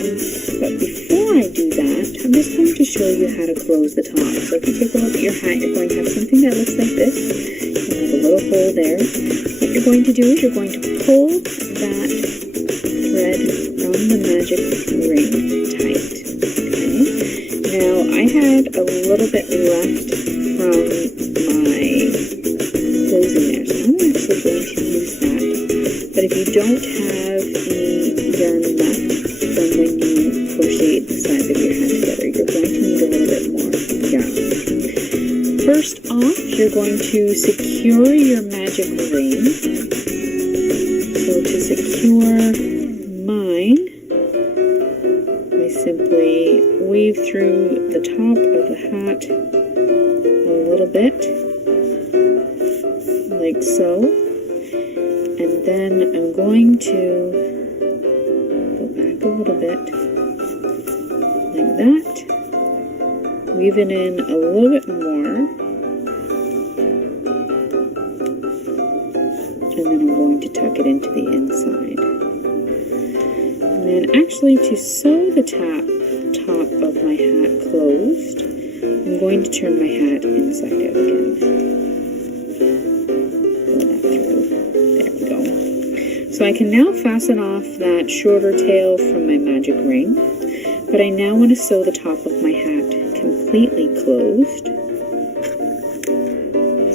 but before I do that, I'm just going to show you how to close the top. So if you take a look at your hat, you're going to have something that looks like this. You have a little hole there. What you're going to do is you're going to pull that thread from the magic ring tight. Okay. Now I had a little bit left from my closing there, so I'm actually going to use that. But if you don't have any yarn left from when you crocheted the sides of your hat together, you're going to need a little bit more yarn. First off, you're going to secure your magic ring. So to secure mine, I simply weave through the top of the hat a little bit, like so. And then I'm going to go back a little bit, like that. Weave it in a little bit more. And then I'm going to tuck it into the inside. And then actually to sew the top of my hat closed, I'm going to turn my hat inside out again. Pull that through. There we go. So I can now fasten off that shorter tail from my magic ring, but I now want to sew the top of my hat completely closed.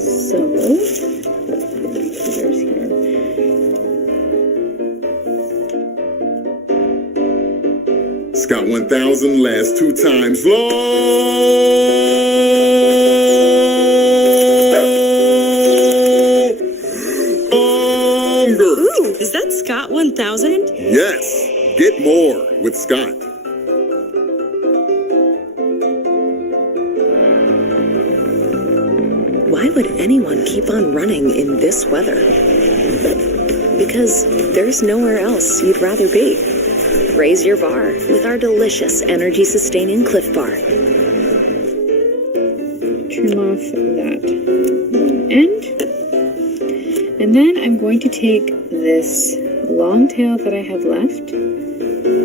So Scott 1000 lasts 2 times longer. Ooh, is that Scott 1000? Yes, get more with Scott. Why would anyone keep on running in this weather? Because there's nowhere else you'd rather be. Raise your bar with our delicious energy-sustaining Cliff Bar. Trim off that one end. And then I'm going to take this long tail that I have left,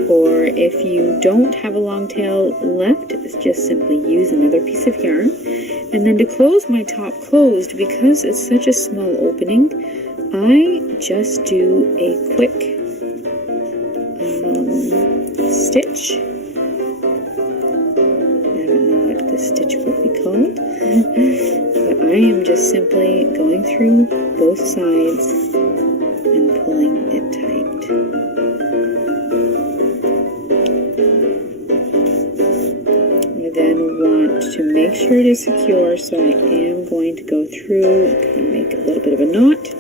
or if you don't have a long tail left, just simply use another piece of yarn. And then to close my top closed, because it's such a small opening, I just do a quick stitch. I don't know what this stitch would be called, but I am just simply going through both sides and pulling it tight. I then want to make sure it is secure, so I am going to go through and kind of make a little bit of a knot.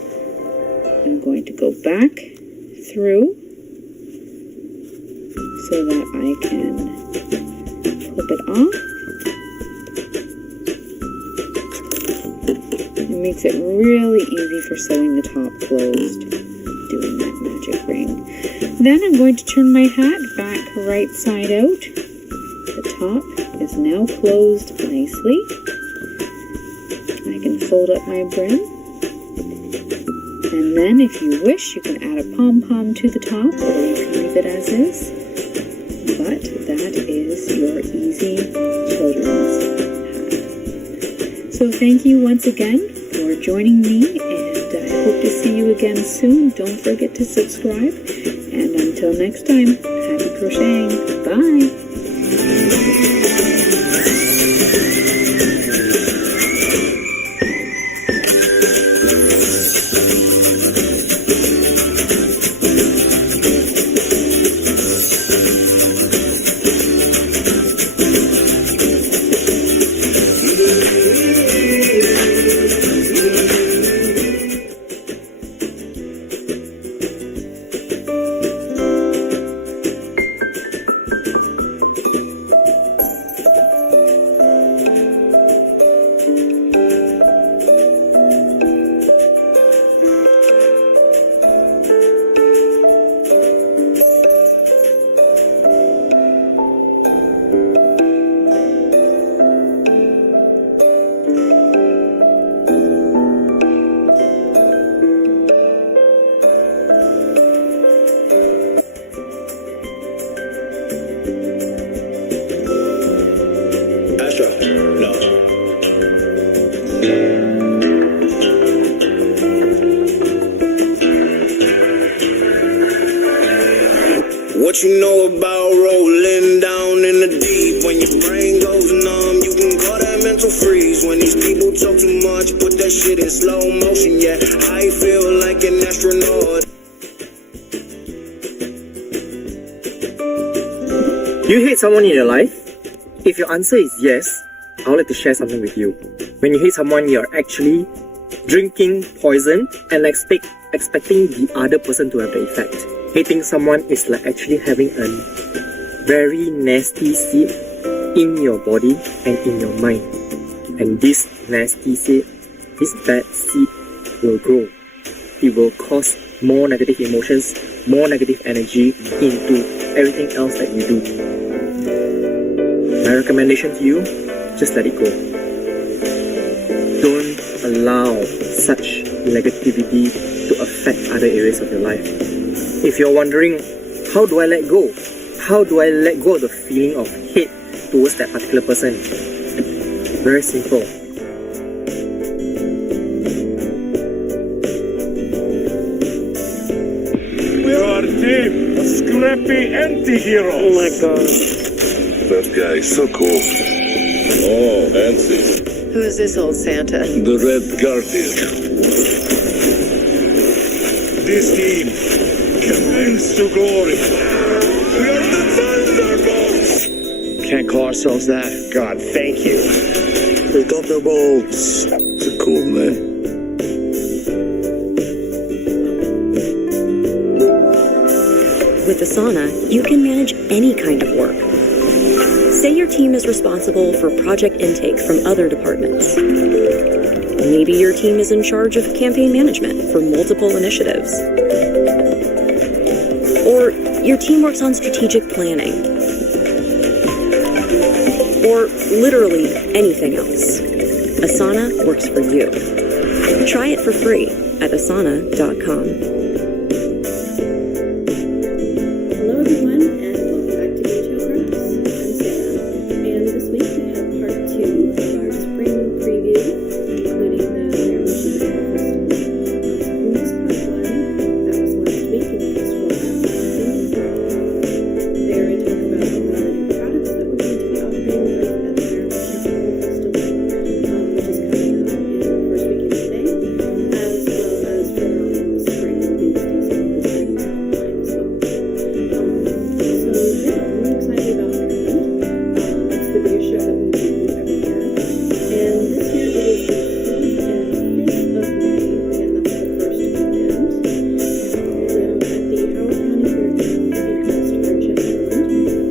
I'm going to go back through so that I can flip it off. It makes it really easy for sewing the top closed, doing that magic ring. Then I'm going to turn my hat back right side out. The top is now closed nicely. I can fold up my brim. And then if you wish, you can add a pom-pom to the top, or you can leave it as is. But that is your easy children's hat. So thank you once again for joining me, and I hope to see you again soon. Don't forget to subscribe, and until next time, happy crocheting. Bye! What you know about rolling down in the deep? When your brain goes numb, you can call that mental freeze. When these people talk too much, put that shit in slow motion. Yeah, I feel like an astronaut. Do you hate someone in your life? If your answer is yes, I would like to share something with you. When you hate someone, you're actually drinking poison and expecting the other person to have the effect. Hating someone is like actually having a very nasty seed in your body and in your mind. And this nasty seed, this bad seed will grow. It will cause more negative emotions, more negative energy into everything else that you do. My recommendation to you, just let it go. Don't allow such negativity to affect other areas of your life. If you're wondering, how do I let go? How do I let go of the feeling of hate towards that particular person? Very simple. We are a team, a scrappy anti-hero. Oh my god. That guy is so cool. Oh, fancy. Who is this old Santa? The Red Guardian. This team can rise to glory. We are the Thunderbolts! can't call ourselves that. God, thank you. Pick up the boats. It's a cool name. With Asana, you can manage any kind of work. Say your team is responsible for project intake from other departments. Maybe your team is in charge of campaign management for multiple initiatives. Or your team works on strategic planning. Or literally anything else. Asana works for you. Try it for free at asana.com. Hello everyone, and welcome back to Retail Crafts. I'm Sarah, and this week we have part 2 of our spring preview, including the Maryland Sugar Festival. This part 1, that was last week, and you can scroll back to the there I talk about a lot of new products that we're going to be offering both at the Maryland Sugar Festival, which is coming up in the first week of May, as well as for the spring booth season, which is online as well. So yeah, I'm really excited about Maryland. It's the biggest show that we do every year. And this year it is the 4th and 5th of May. Again, that's the first weekend. Down at the Howard County Fairgrounds in Christchurch, Maryland.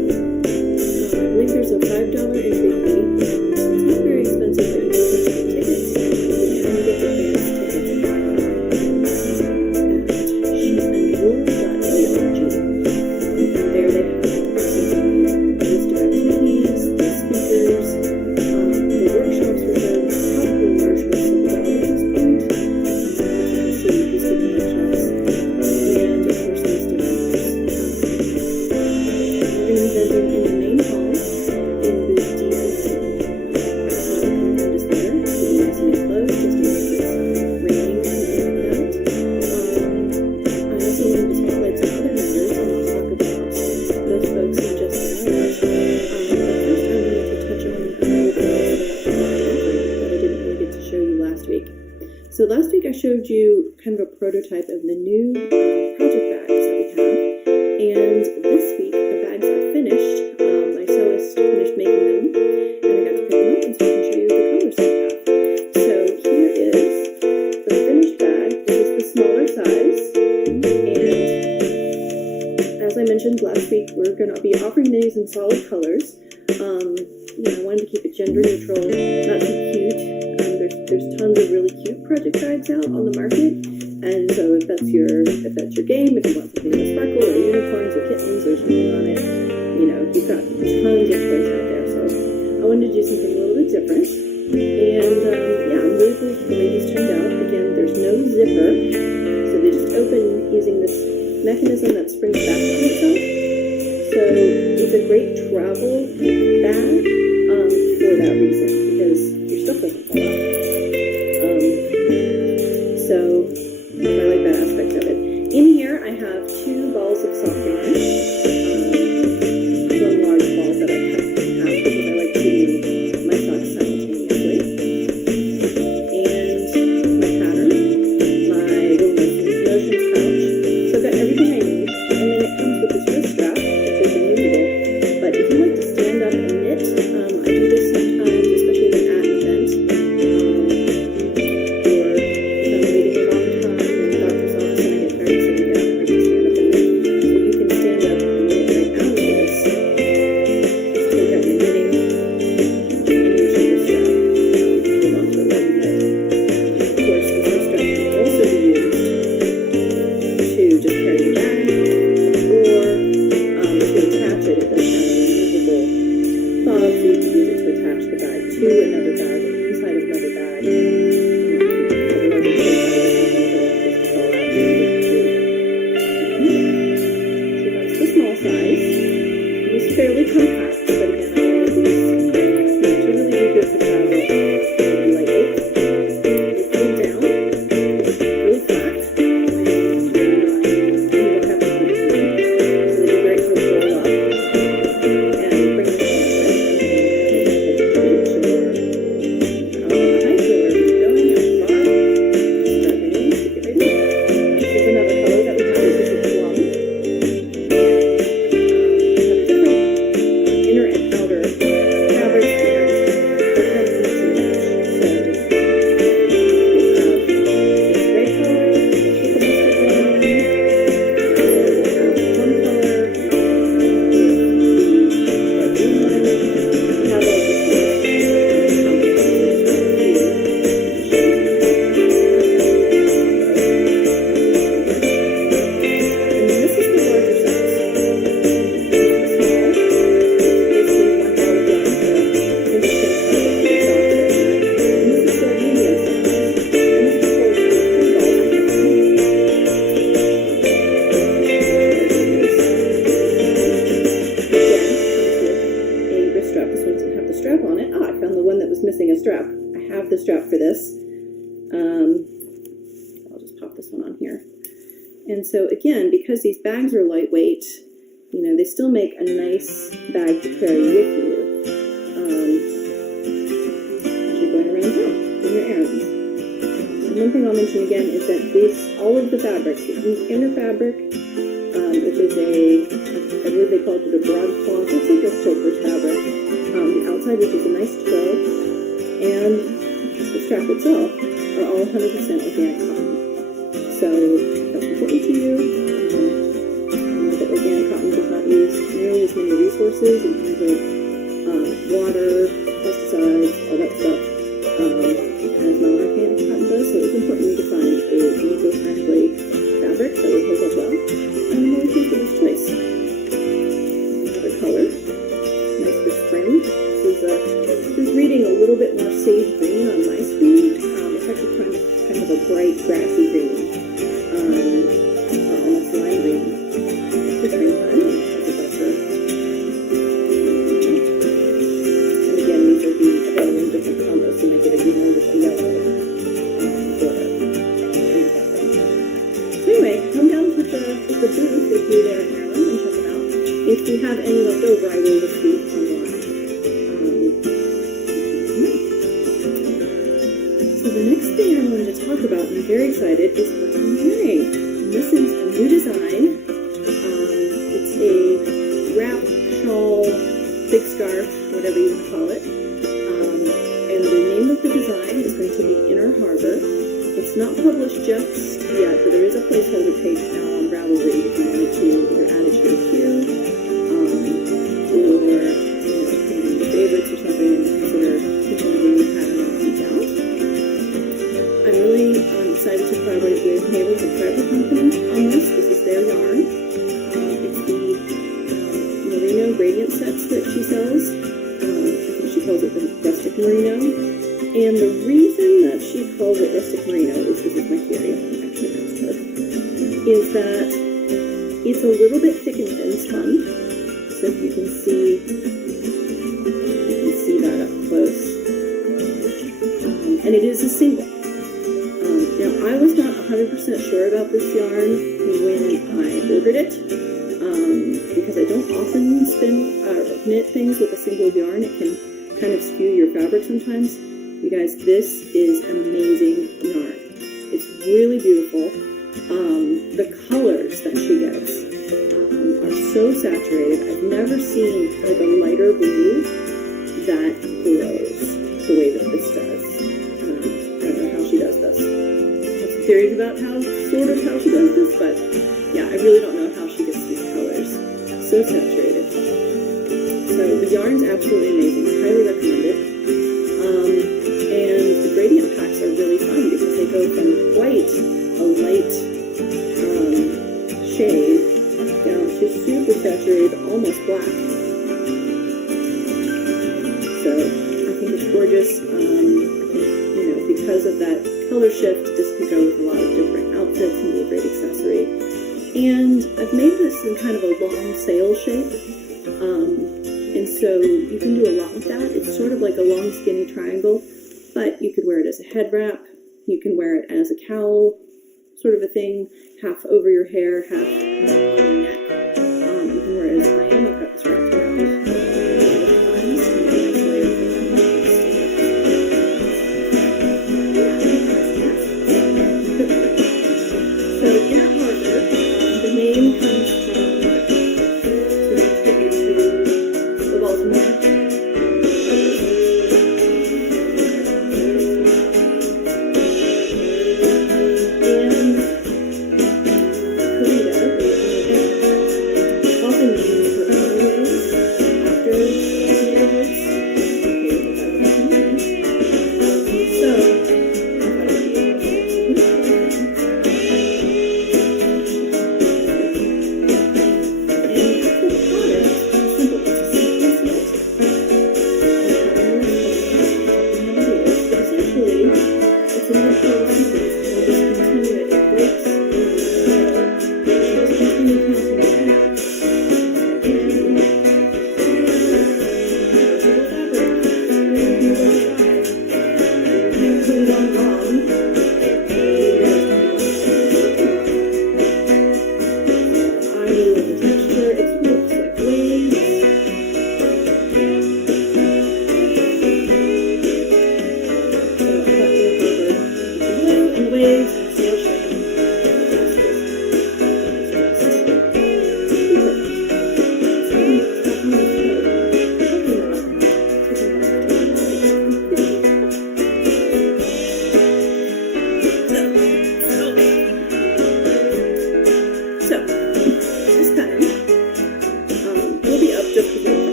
I believe there's a $5 entry fee. So it's not very expensive, but you do have to get tickets. You can get advance tickets at sheepandwool.org. There they have a list of activities, the speakers, the workshops with the probably largely sold out at this point. As you can see, who's giving the checks, and of course the list of vendors. We're going to be vending in the main hall in booth D&C. Come find us there. We'll be nice and close just in case it's raining or anything like that. I also wanted to spotlight some other vendors and I'll talk about those folks in just a moment. But first I wanted to touch on a couple of things that I didn't really get to show you last week. So last week I showed you kind of a prototype of the new project bags that we have. And this week the bags are finished. My sewist finished making them and I got to pick them up and so I can show you the colors that we have. So here is the finished bag. This is the smaller size. And as I mentioned last week, we're going to be offering these in solid colors. I wanted to keep it gender neutral, not too cute. There's tons of really cute project bags out on the market, and so if that's your game, if you want something with sparkle or unicorns or kittens or something on it, you've got tons of choice out there. So I wanted to do something a little bit different, and I'm really pleased with the way these turned out. Again, there's no zipper, so they just open using this mechanism that springs back on itself. So it's a great travel bag for that reason, because your stuff doesn't fall out. So I like that aspect of it. In here I have 2 balls of soft yarn, 1 large ball that I cut in half because I like to do my socks simultaneously. And my pattern, my little notions pouch. So I've got everything I need, and then it comes with this wrist strap, which is removable. But if you like to stand up and knit, I do this sometimes, especially at an event, or if I'm waiting a long time in the doctor's office and I get tired of sitting down, I just stand up and knit. So you can stand up and knit right out of this. Just take out your knitting and use your wrist strap to hold on to it while you knit. Of course, the wrist strap can also be used to just carry your bag, or to attach it. It does have a removable fob, so you can use it to attach the bag to another bag or inside of another bag. Otherwise, it's so fall out. So that's the small size. It was fairly compact, but again, I wanted these to really be good for travel. They'd be lightweight. They fold down really flat. You don't have to put it in. So they'd be great to roll up and bring it to the beach or on a hike or wherever you're going at the bar. Strap it in, stick it right in. This is another color that we have. This is a plum. We have different inner strap for this. I'll just pop this one on here. And so again, because these bags are lightweight, you know, they still make a nice bag to carry with you as you're going around town on your errands. And one thing I'll mention again is that all of the fabrics, the inner fabric, which is I believe they call it the broadcloth, it's like a silver fabric. The outside, which is a nice twill, and the strap itself are all 100% organic cotton. So that's important to you. Know that organic cotton does not use nearly as many resources in terms of water, pesticides, all that stuff, as non-organic cotton does. So it's important to me to find a eco-friendly fabric that would hold up well. And I'm really pleased with this choice. Another color, nice for spring. This is reading a little bit more sage green on my screen. It's actually kind of a bright grassy green. Almost lime green for springtime. And again, these will be available in different combos. You might get a green with a yellow border. So anyway, come down to the booth if you're there in Maryland and check them out. If you have any left over, I will list these online. So the next thing I wanted to talk about, and I'm very excited, is what I'm wearing. And this is a new design. It's a wrap, shawl, big scarf, whatever you want to call it. And the name of the design is going to be Inner Harbor. It's not published just yet, but there is a placeholder page now on Ravelry if you wanted to either add it to your queue, or your favorites or something, and consider continuing to have it out. I'm really excited to collaborate with Neighbors and Fabric Company on this. This is their yarn. It's the merino gradient sets that she sells. I think she calls it the rustic merino. And the reason that she calls it rustic merino is because my theory, I actually asked her, is that it's a little bit thick and thin spun. So if you can see that up close. And it is a single. Now, I was not 100% sure about this yarn when I ordered it, because I don't often knit things with a single yarn. It can kind of skew your fabric sometimes. You guys, this is amazing yarn. It's really beautiful. The colors that she gets are so saturated. I've never seen like a lighter blue that glows the way that this does. I don't know how she does this. I have some theories about how she does this, but yeah, I really don't know how she gets these colors. So saturated. So the yarn's absolutely amazing. I highly recommend it. And the gradient packs are really fun because they go from quite a light shade down to super saturated, almost black. So I think it's gorgeous. I think, because of that color shift, this can go with a lot of different outfits and be a great accessory. And I've made this in kind of a long sail shape. And so you can do a lot with that. It's sort of like a long skinny triangle, but you could wear it as a head wrap. You can wear it as a cowl, sort of a thing, half over your hair, half on your neck. You can wear it as I am. I've got this wrapped around So Inner Harbor, the name comes from the Baltimore. Often used for other ways.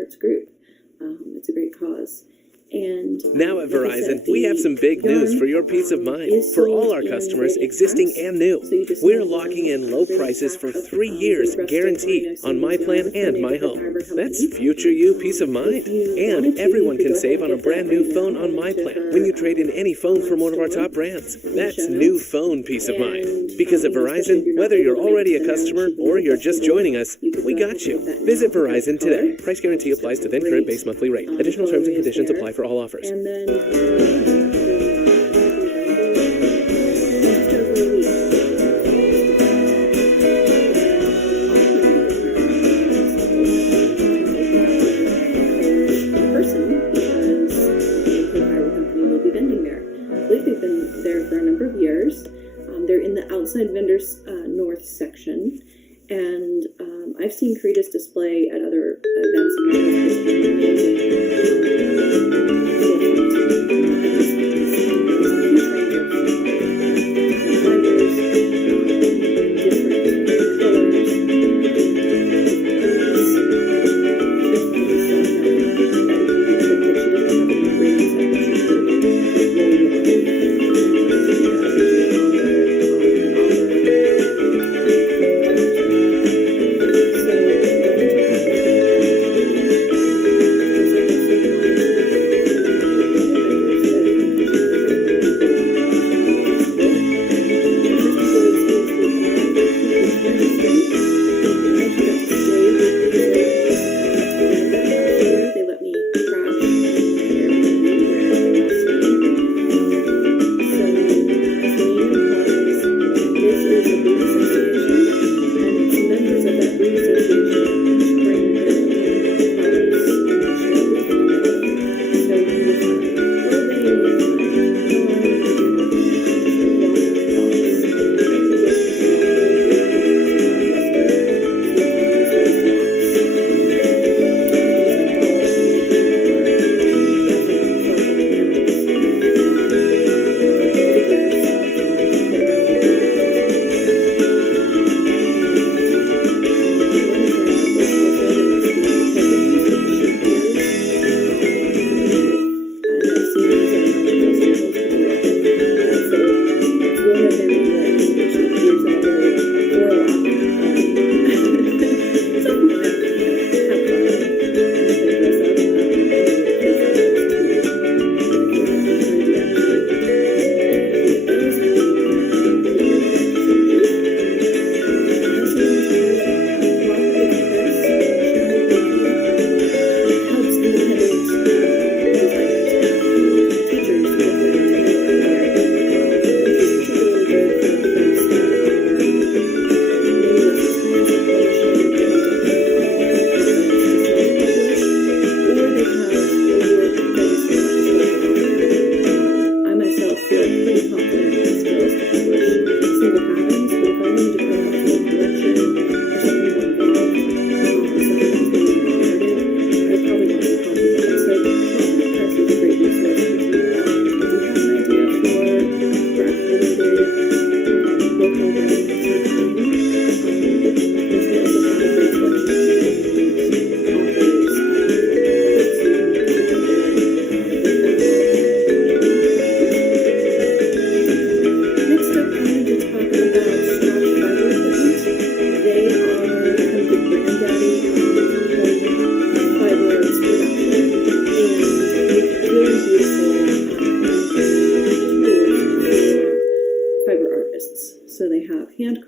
Hearts group. It's a great cause. And now at Verizon, we have some big news for your peace of mind. For all our customers, existing and new, we're locking in low prices for 3 years, guaranteed, on My Plan and My Home. That's future you peace of mind. And everyone can save on a brand new phone on My Plan when you trade in any phone from one of our top brands. That's new phone peace of mind. Because at Verizon, whether you're already a customer or you're just joining us, we got you. Visit Verizon today. Price guarantee applies to then current base monthly rate. Additional terms and conditions apply for all offers. And then person, because the fiber company will be vending there. I believe they've been there for a number of years. They're in the outside vendors north section, and I've seen Creatus display at other events.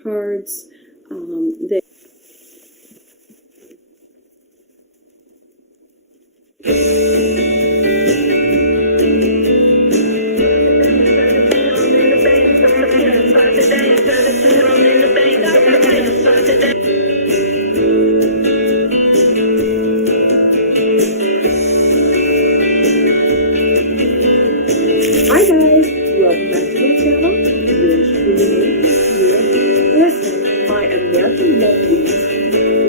cards. Hi guys, welcome back to the channel. Listen, my American Monkeys,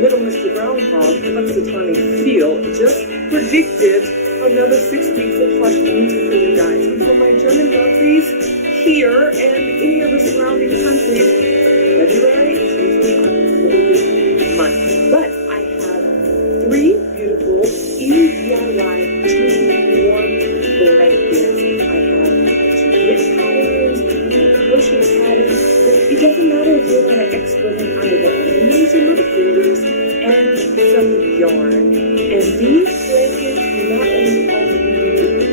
Little Mr. Groundhog, Punxsutawney Phil just predicted another 6 weeks of plush painting for you guys. And for my German Monkeys here and any of the surrounding countries, February is usually a cold month. But I have 3 beautiful yarn. And these blankets not only offer you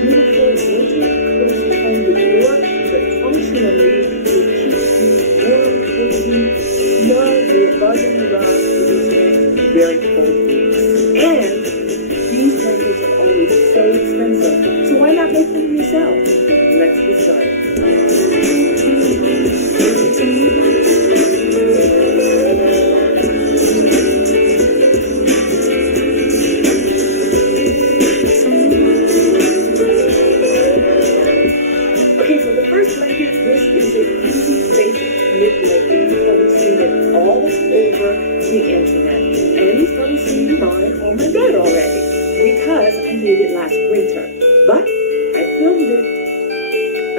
beautiful winter cozy home decor, but functionally will keep you warm, cozy, snug, with buzzing and rust for these very cold weeks. And these blankets are always so expensive, so why not make them yourself? Let's get started. Okay, so the first blanket, this is a easy, basic knit blanket. You've probably seen it all over the internet. And you've probably seen mine on my bed already, because I made it last winter. But I filmed it.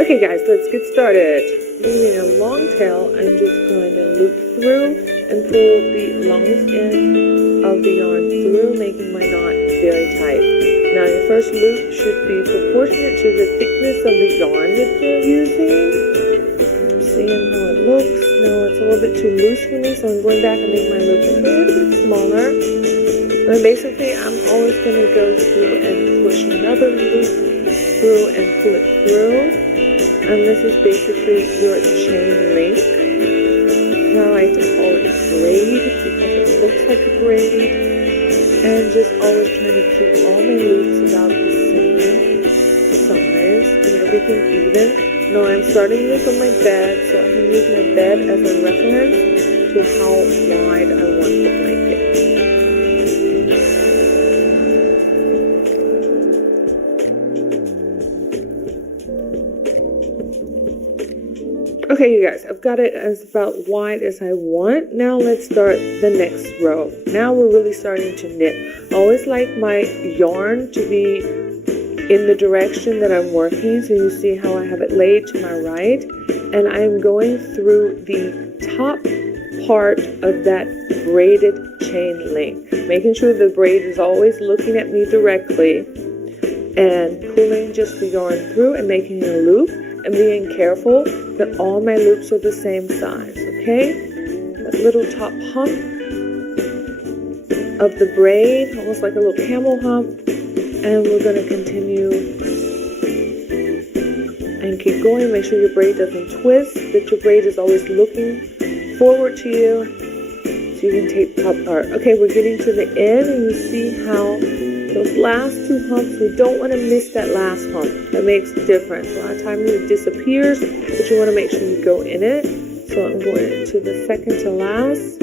Okay guys, let's get started. Using a long tail, I'm just going to loop through and pull the longest end of the yarn through, making my knot very tight. Now your first loop should be proportionate to the thickness of the yarn that you're using. I'm seeing how it looks. No, it's a little bit too loose for me, so I'm going back and making my loop a little bit smaller. And basically, I'm always going to go through and push another loop through and pull it through. And this is basically your chain link. I like to call it braid because it looks like a braid. And just always trying to keep all my loops about the same size and everything even. Now I'm starting this on my bed, so I can use my bed as a reference to how wide I want the blanket. Okay, you guys, I've got it as about wide as I want. Now let's start the next row. Now we're really starting to knit. I always like my yarn to be in the direction that I'm working. So you see how I have it laid to my right. And I'm going through the top part of that braided chain link, making sure the braid is always looking at me directly, and pulling just the yarn through and making a loop, and being careful that all my loops are the same size, okay? That little top hump of the braid, almost like a little camel hump, and we're going to continue and keep going. Make sure your braid doesn't twist, that your braid is always looking forward to you, so you can take the top part. Okay, we're getting to the end, and you see how those last two humps, we don't want to miss that last hump. That makes a difference. A lot of times it disappears, but you want to make sure you go in it. So I'm going to the second to last,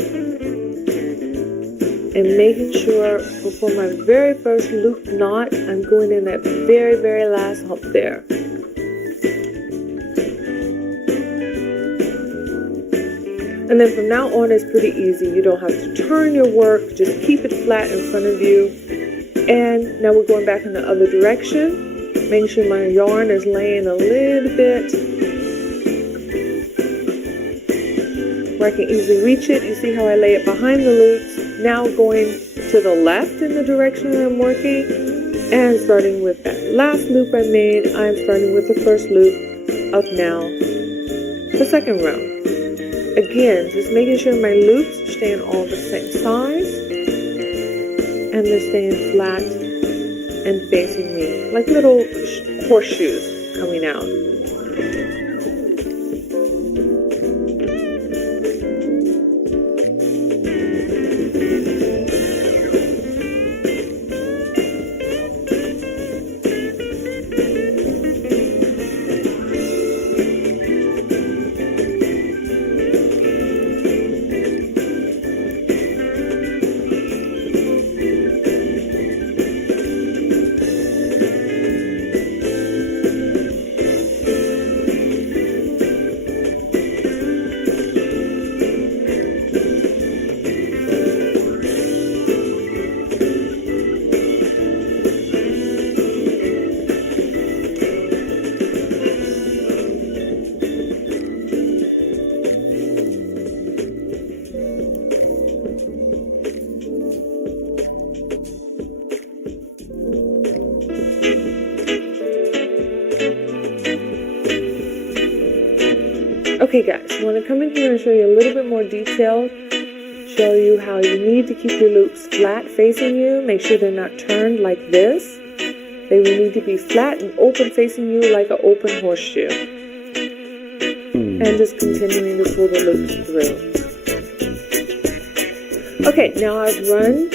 and making sure before my very first loop knot, I'm going in that very, very last hump there. And then from now on, it's pretty easy. You don't have to turn your work, just keep it flat in front of you. And now we're going back in the other direction, making sure my yarn is laying a little bit where I can easily reach it. You see how I lay it behind the loops. Now going to the left in the direction that I'm working, and starting with that last loop I made, I'm starting with the first loop of now the second row. Again, just making sure my loops are staying all the same size, and they're staying flat and facing me, like little horseshoes coming out. Okay guys, I want to come in here and show you a little bit more detail, show you how you need to keep your loops flat facing you. Make sure they're not turned like this. They will need to be flat and open facing you like an open horseshoe. And just continuing to pull the loops through. Okay, now I've run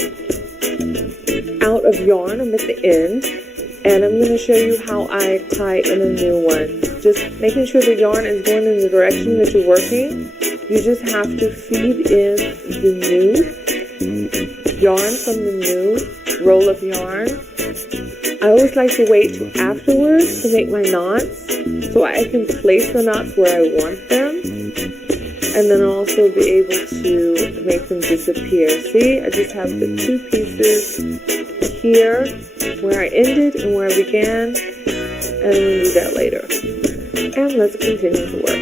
out of yarn. I'm at the end. And I'm going to show you how I tie in a new one. Just making sure the yarn is going in the direction that you're working. You just have to feed in the new yarn from the new roll of yarn. I always like to wait till afterwards to make my knots so I can place the knots where I want them and then also be able to make them disappear. See, I just have the two pieces here where I ended and where I began, and we'll do that later. And let's continue to work.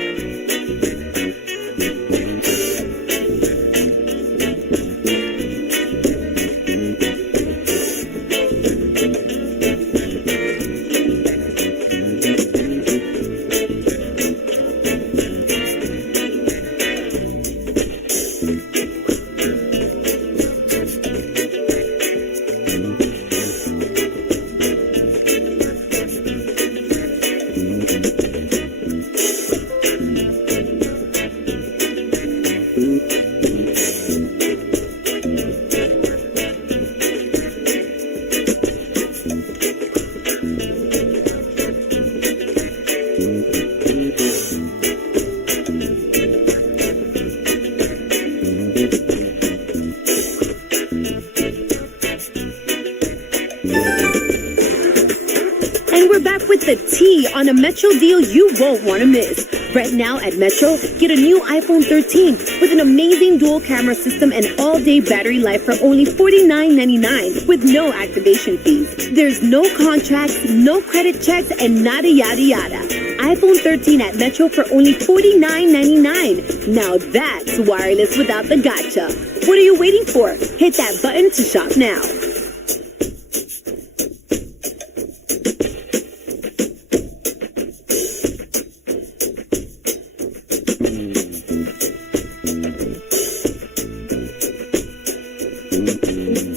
And we're back with the tea on a Metro deal you won't want to miss. Right now at Metro, get a new iPhone 13 with an amazing dual camera system and all-day battery life for only $49.99 with no activation fees. There's no contracts, no credit checks, and nada yada yada. iPhone 13 at Metro for only $49.99. Now that's wireless without the gotcha. What are you waiting for? Hit that button to shop now.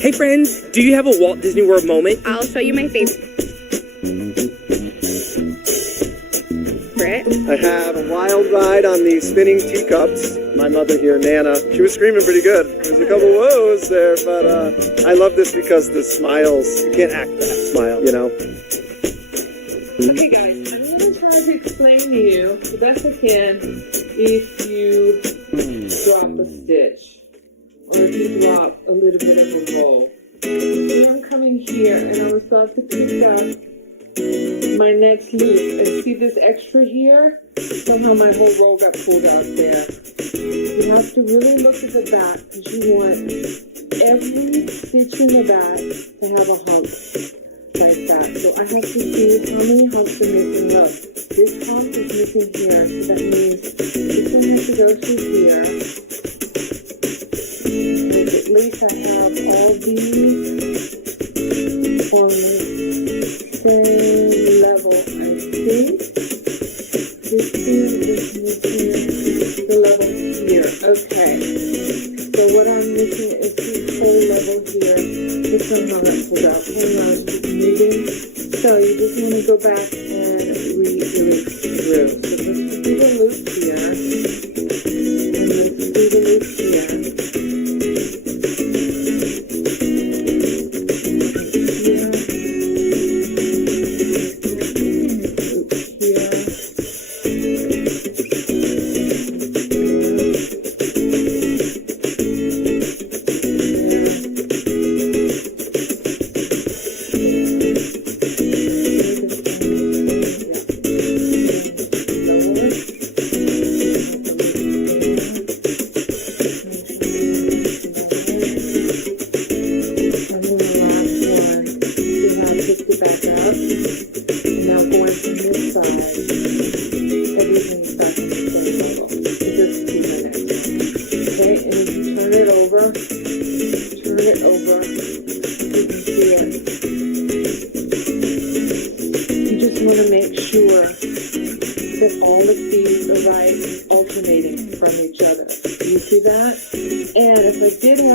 Hey friends, do you have a Walt Disney World moment? I'll show you my favorite. I had a wild ride on these spinning teacups. My mother here, Nana, she was screaming pretty good. There's a couple woes there, but I love this because the smiles, you can't act that smile, you know? Okay guys, I'm going to try to explain to you the best I can if you drop a stitch or if you drop a little bit of a roll. So I'm coming here and I was about to pick up my next loop and see this extra here? Somehow my whole roll got pulled out there. You have to really look at the back because you want every stitch in the back to have a hump like that. So I have to see how many humps are missing. Look, this hump is missing here. So that means this one has to go through here. And at least I have all these on the same level, I think. This is missing the level here. Okay. So what I'm missing is this whole level here. This somehow got pulled out. Hang on, it's just moving. So you just want to go back and re-loop through. So let's do the loop here. And let's do the loop here. All of these are right and alternating from each other. Do you see that? And if I didn't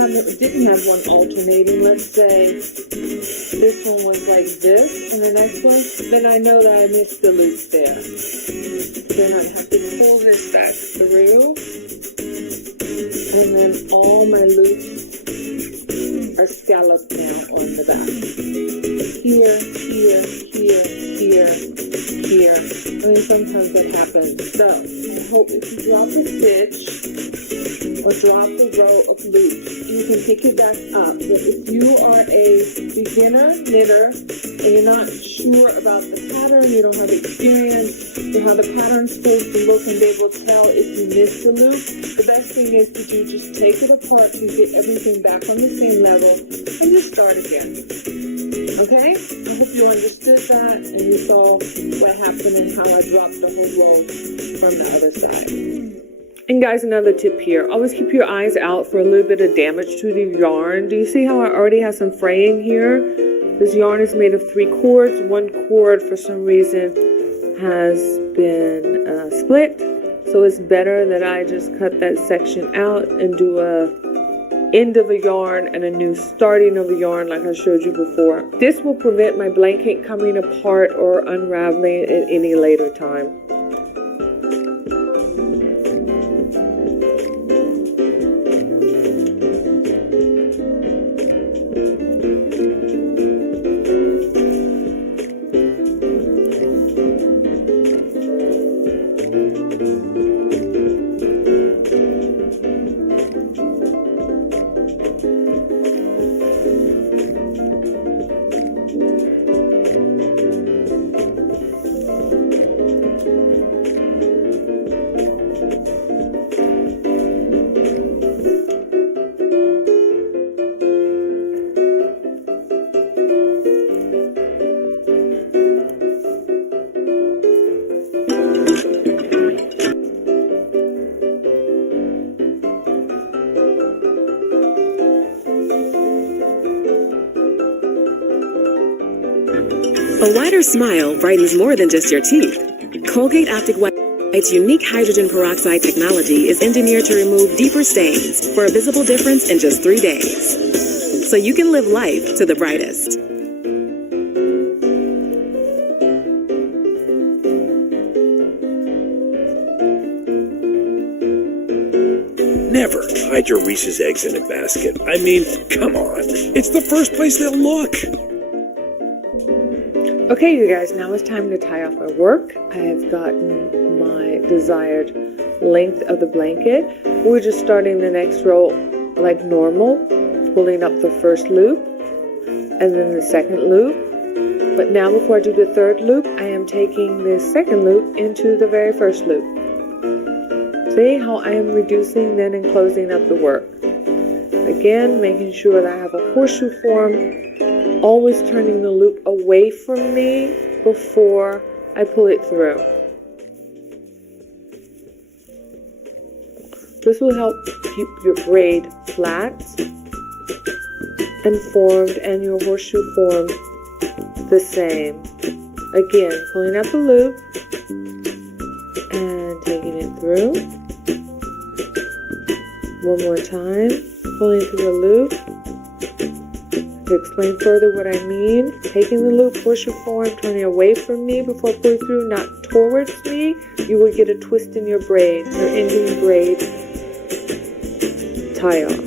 have one alternating, let's say this one was like this and the next one, then I know that I missed the loop there. Then I have to pull this back through, and then all my loops are scalloped now on the back. Here, here, here, here, here. I mean, sometimes that happens. So, I hope if you drop a stitch or drop a row of loops, you can pick it back up. But if you are a beginner knitter and you're not sure about the pattern, you don't have experience with how the pattern's supposed to look and be able to tell if you missed the loop, the best thing is to do just take it apart to get everything back on the same level and just start again. Okay? I hope you understood that and you saw what happened and how I dropped the whole row from the other side. And guys, another tip here. Always keep your eyes out for a little bit of damage to the yarn. Do you see how I already have some fraying here? This yarn is made of 3 cords. 1 cord, for some reason, has been split. So it's better that I just cut that section out and do a end of a yarn and a new starting of a yarn like I showed you before. This will prevent my blanket coming apart or unraveling at any later time. A wider smile brightens more than just your teeth. Colgate Optic White's unique hydrogen peroxide technology is engineered to remove deeper stains for a visible difference in just 3 days. So you can live life to the brightest. Never hide your Reese's eggs in a basket. I mean, come on. It's the first place they'll look. Okay, you guys, now it's time to tie off my work. I have gotten my desired length of the blanket. We're just starting the next row like normal, pulling up the first loop and then the second loop. But now before I do the third loop, I am taking this second loop into the very first loop. See how I am reducing then and closing up the work. Again, making sure that I have a horseshoe form, always turning the loop away from me before I pull it through. This will help keep your braid flat and formed and your horseshoe form the same. Again, pulling out the loop and taking it through. One more time, pulling through a loop. To explain further what I mean, taking the loop, horseshoe form, turning away from me before pulling through, not towards me, you will get a twist in your braid, your ending braid tie off.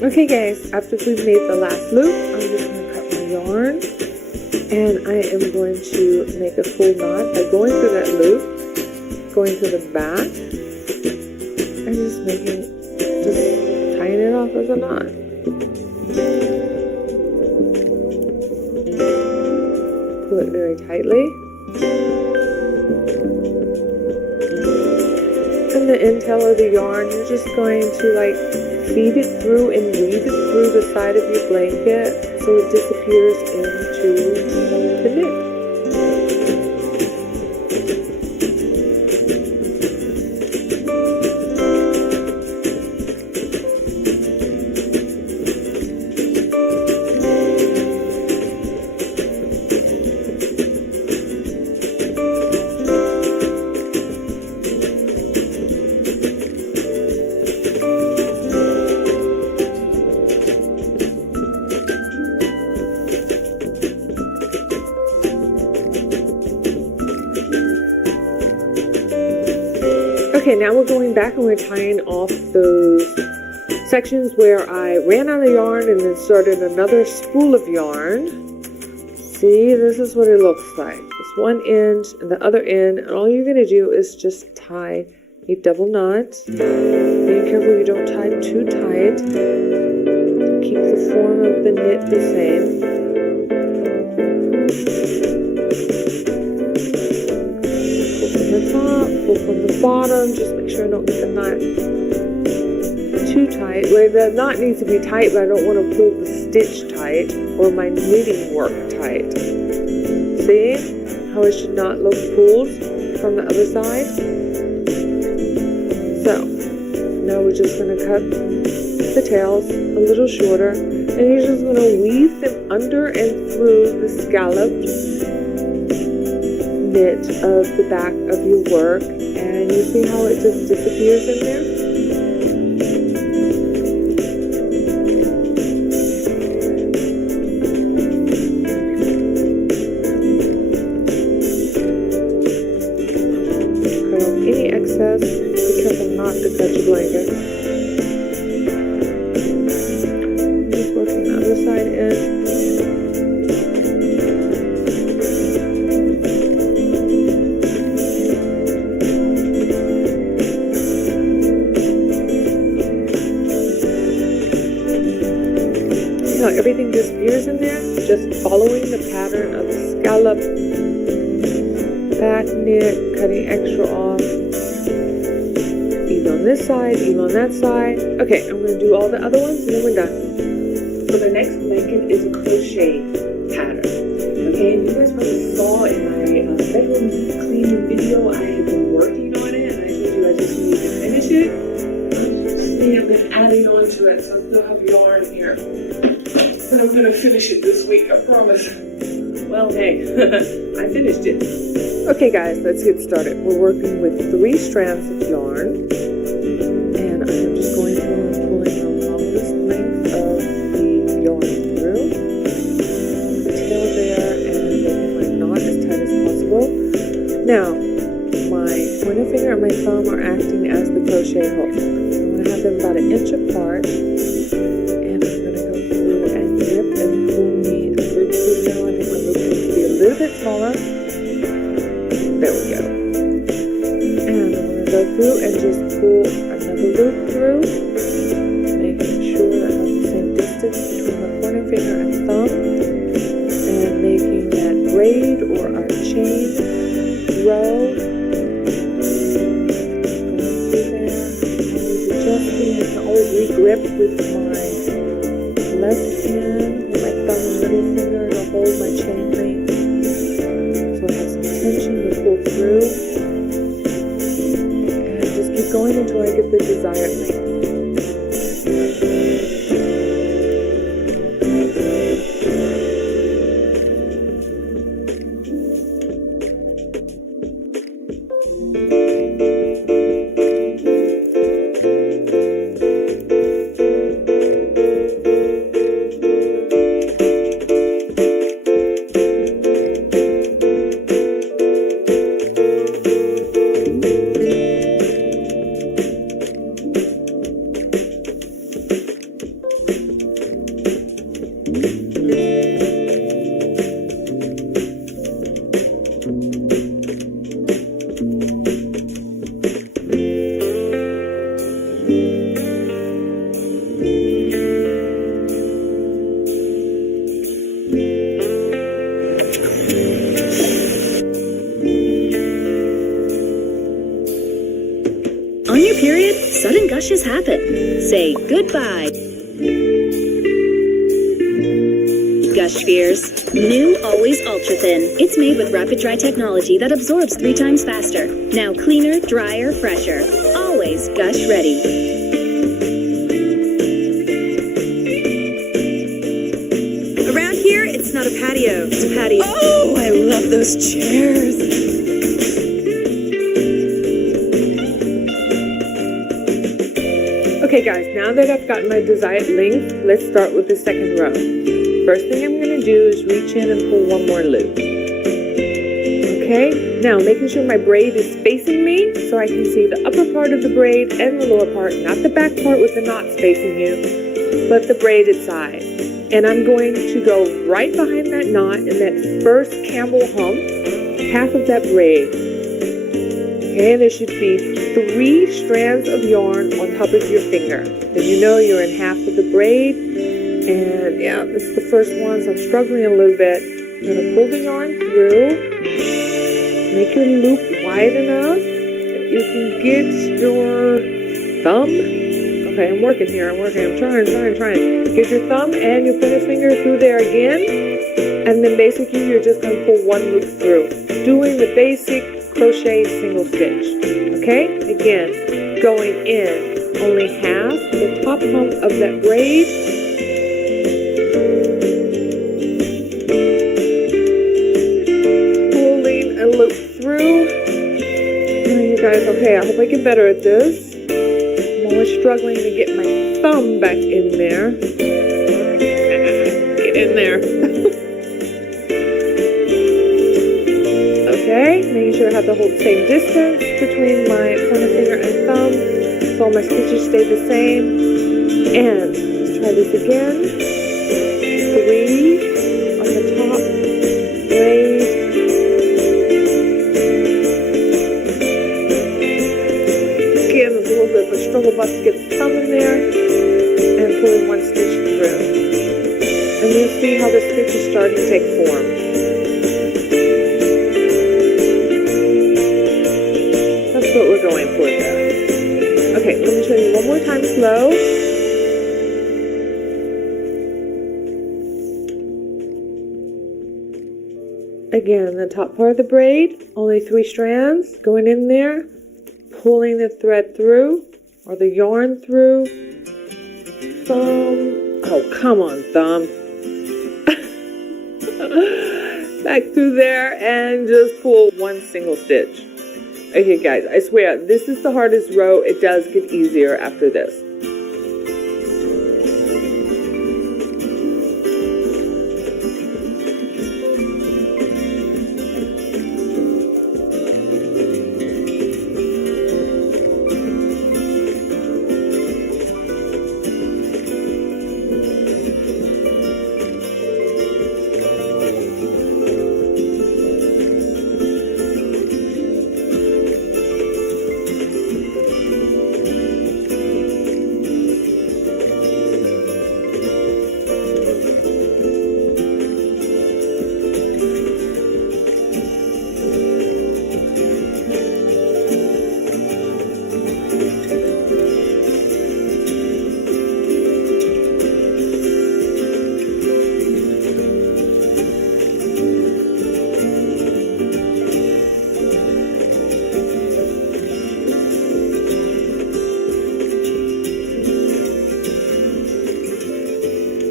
Okay guys, after we've made the last loop, I'm just going to cut my yarn and I am going to make a full knot by going through that loop, going to the back and just tying tying it off as a knot. Pull it very tightly. And the end tail of the yarn, you're just going to like feed it through and weave it through the side of your blanket so it disappears into the knit. Okay, now we're going back and we're tying off those sections where I ran out of yarn and then started another spool of yarn. See, this is what it looks like. It's one end and the other end, and all you're going to do is just tie a double knot. Be careful you don't tie too tight. Keep the form of the knit the same. The top, pull from the bottom, just make sure I don't get the knot too tight. Well, the knot needs to be tight, but I don't want to pull the stitch tight or my knitting work tight. See how it should not look pulled from the other side? So, now we're just going to cut the tails a little shorter, and you're just going to weave them under and through the scalloped knit of the back of your work, and you see how it just disappears in there? Cut off any excess. Be careful not to cut your blanket. Just work from the other side in. Everything disappears in there, just following the pattern of the scallop back knit, cutting extra off, even on this side, even on that side. Okay, I'm going to do all the other ones and then we're done. So the next blanket is a crochet pattern. Okay, and you guys probably saw in my bedroom cleaning video, I have been working on it, and I told you I just need to finish it. I've been adding on to it, so I still have yarn here. But I'm gonna finish it this week, I promise. Well, hey, I finished it. Okay guys, let's get started. We're working with 3 strands of yarn. And I'm just going through and pulling the longest length of the yarn through. The tail there, and making my knot as tight as possible. Now, my pointer finger and my thumb are acting as the crochet hook. I'm gonna have them about 1 inch apart. And I'm gonna go through and grip and pull me a loop through now. I think my loop needs to be a little bit smaller. There we go. And I'm going to go through and just pull another loop through, making sure that I have the same distance between my pointer finger and thumb, and making that braid or our chain row. Going through there, always adjusting. I can always re-grip with my left hand, with my thumb and middle finger to hold my chain link. So I have some tension to pull through. And just keep going until I get the desired length. On your period, sudden gushes happen. Say goodbye. Gush Fears. New Always Ultra Thin. It's made with rapid dry technology that absorbs 3 times faster. Now cleaner, drier, fresher. Always gush ready. Around here, it's not a patio, it's a patio. Oh, I love those chairs. Okay guys, now that I've gotten my desired length, let's start with the second row. First thing I'm going to do is reach in and pull one more loop. Okay, now making sure my braid is facing me so I can see the upper part of the braid and the lower part, not the back part with the knots facing you, but the braided side. And I'm going to go right behind that knot in that first camel hump, half of that braid. Okay, and there should be 3 strands of yarn on top of your finger. Then you know you're in half of the braid. And yeah, this is the first one, so I'm struggling a little bit. I'm going to pull the yarn through. Make your loop wide enough that you can get your thumb. Okay, I'm working here. I'm trying. Get your thumb and your pointer finger through there again. And then basically you're just going to pull one loop through. Doing the basic crochet single stitch. Okay, again, going in only half the top hump of that braid. Pulling a loop through. Oh, you guys, okay, I hope I get better at this. I'm always struggling to get my thumb back in there. Get in there. Okay, making sure I have to hold the same distance between my pointer finger and thumb so all my stitches stay the same. And let's try this again. 3 on the top braid. Again, there's a little bit of a struggle bus to get the thumb in there and pulling one stitch through. And you'll see how the stitch is starting to take form. That's what we're going for there. Okay, let me show you one more time slow. Again, the top part of the braid, only 3 strands, going in there, pulling the thread through, or the yarn through. Thumb, oh come on thumb. Back through there and just pull one single stitch. Okay guys, I swear, this is the hardest row. It does get easier after this.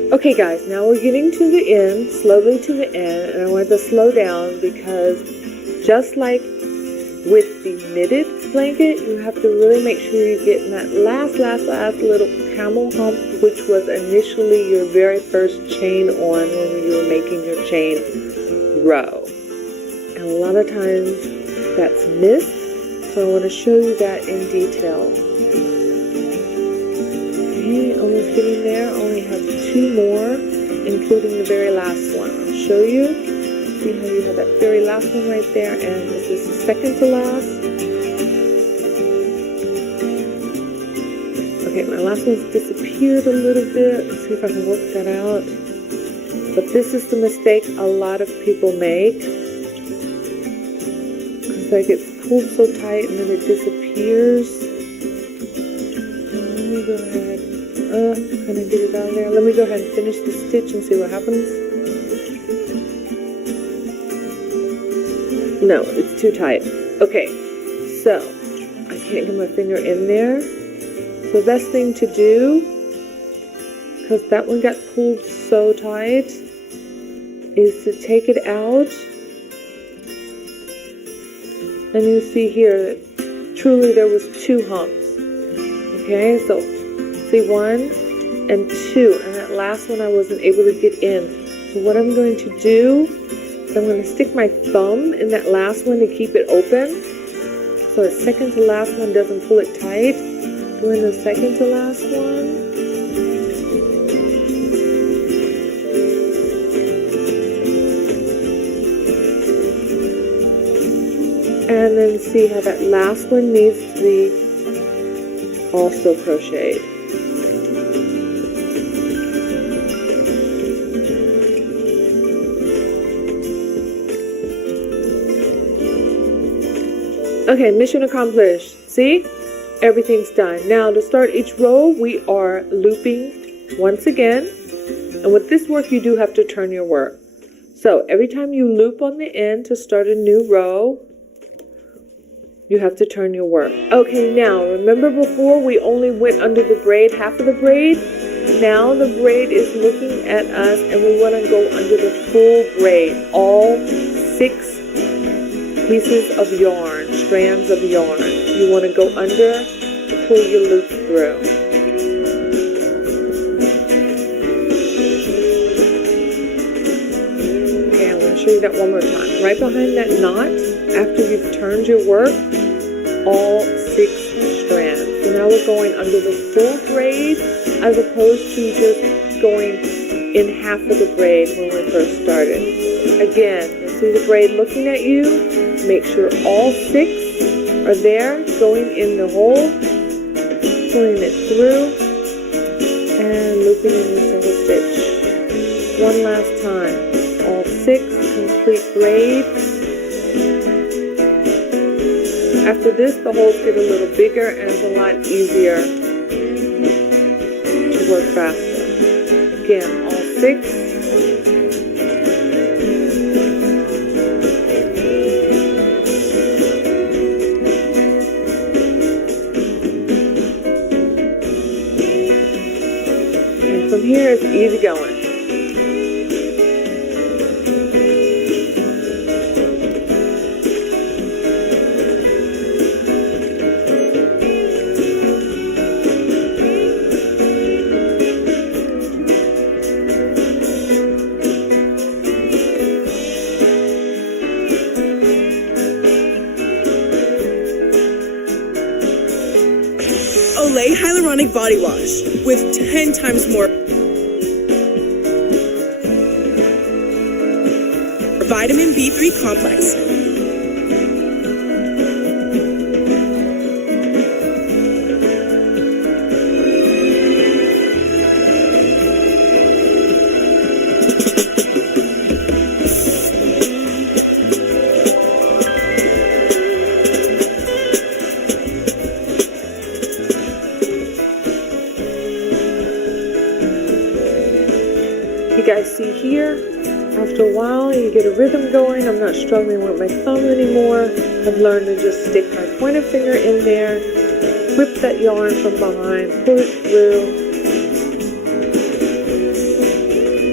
Okay guys, now we're getting to the end, slowly to the end, and I want to slow down because just like with the knitted blanket, you have to really make sure you get in that last little camel hump, which was initially your very first chain on when you were making your chain row. And a lot of times that's missed, so I want to show you that in detail. Okay, almost getting there, only have 2 more, including the very last one. I'll show you. See how you have that very last one right there, and this is the second to last. Okay, my last one's disappeared a little bit. Let's see if I can work that out. But this is the mistake a lot of people make. Because it gets pulled so tight and then it disappears. go ahead. Can I get it down there? Let me go ahead and finish the stitch and see what happens. No, it's too tight. Okay, so I can't get my finger in there. So the best thing to do, because that one got pulled so tight, is to take it out. And you see here that truly there was 2 humps. Okay, so see 1 and 2, and that last one I wasn't able to get in. So what I'm going to do is I'm going to stick my thumb in that last one to keep it open. So the second to last one doesn't pull it tight. Go in the second to last one. And then see how that last one needs to be also crocheted. Okay, mission accomplished. See? Everything's done. Now to start each row, we are looping once again. And with this work, you do have to turn your work. So every time you loop on the end to start a new row, you have to turn your work. Okay, now remember before we only went under the braid, half of the braid? Now the braid is looking at us and we want to go under the full braid. All 6 pieces of yarn, strands of yarn. You want to go under, pull your loop through. Okay, I'm going to show you that one more time. Right behind that knot, after you've turned your work, all 6 strands. So now we're going under the full braid as opposed to just going in half of the braid when we first started. Again, you see the braid looking at you. Make sure all 6 are there, going in the hole, pulling it through, and looping in the single stitch. One last time. All 6 complete braids. After this, the holes get a little bigger and it's a lot easier to work faster. Again, all 6. And from here, it's easy going. Olay Hyaluronic Body Wash with 10 times more vitamin B3 complex. You guys see here, after a while you get a rhythm going. I'm not struggling with my thumb anymore. I've learned to just stick my pointer finger in there, whip that yarn from behind, pull it through.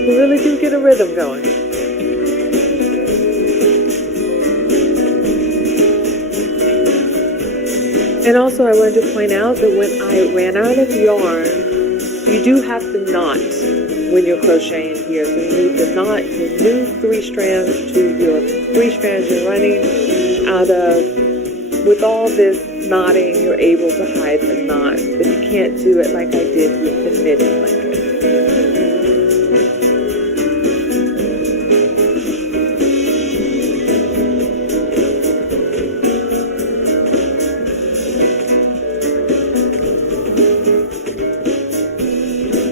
You really do get a rhythm going. And also I wanted to point out that when I ran out of yarn, you do have to knot when you're crocheting here. So you need to knot your new 3 strands to your 3 strands you're running out of. With all this knotting, you're able to hide the knot, but you can't do it like I did with the knitting blanket.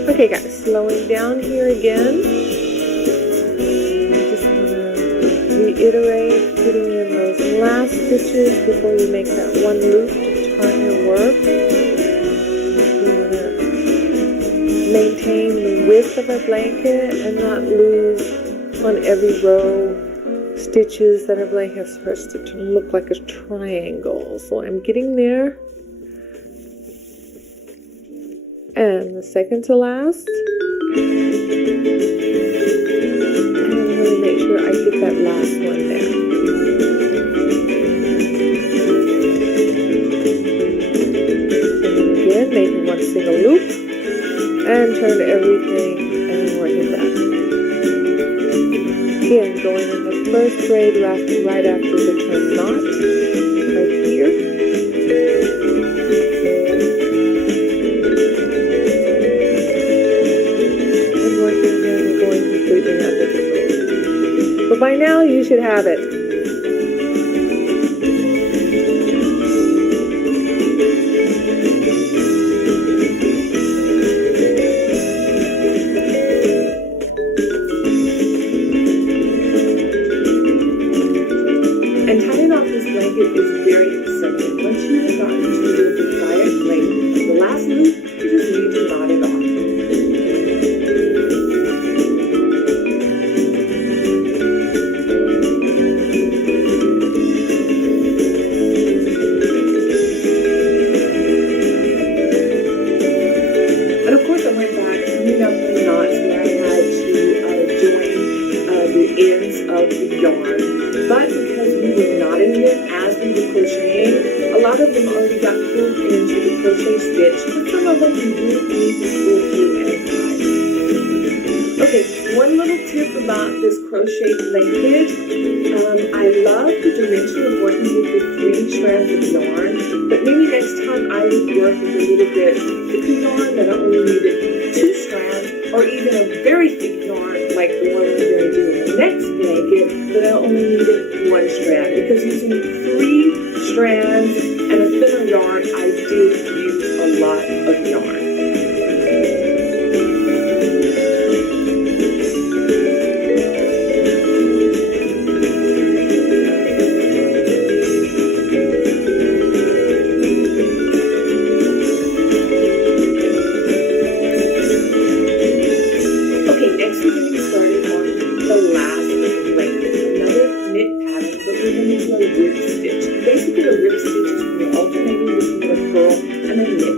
Okay guys, slowing down here again. I'm just going to reiterate putting in those last stitches before you make that one loop to turn your work. You want to maintain the width of a blanket and not lose on every row stitches that our blanket starts to look like a triangle. So I'm getting there. And the second to last. And I'm going to make sure I get that last one there. And again, making one single loop and turn everything and work it back. Again, going in the first braid right after the turn knot, right here. And working again, going completely under the loop. But by now, you should have it. And tying off this blanket is very simple. Once you have gotten to your desired length, the last loop, you just need to knot it off. And of course, I went back, coming up the knots where I had to join the ends of the yarn. But because we were knotting them as we were crocheting, a lot of them already got pulled into the crochet stitch, but some of them you do need to pull through and tie. Okay, one little tip about this crochet blanket. I love the dimension of working with the 3 strands of yarn, but maybe next time I would work with a little bit thicker yarn that I only needed 2 strands, or even a very thick yarn like the one we're going to do in the next blanket that I only needed 1 strand, because using 3 strands and a thinner yarn, I did use a lot of yarn. Okay, next we're going to get started on the last blanket. Another knit pattern, but we're going to do a rib stitch. Basically, a rib stitch is when you're alternating between a purl and a knit.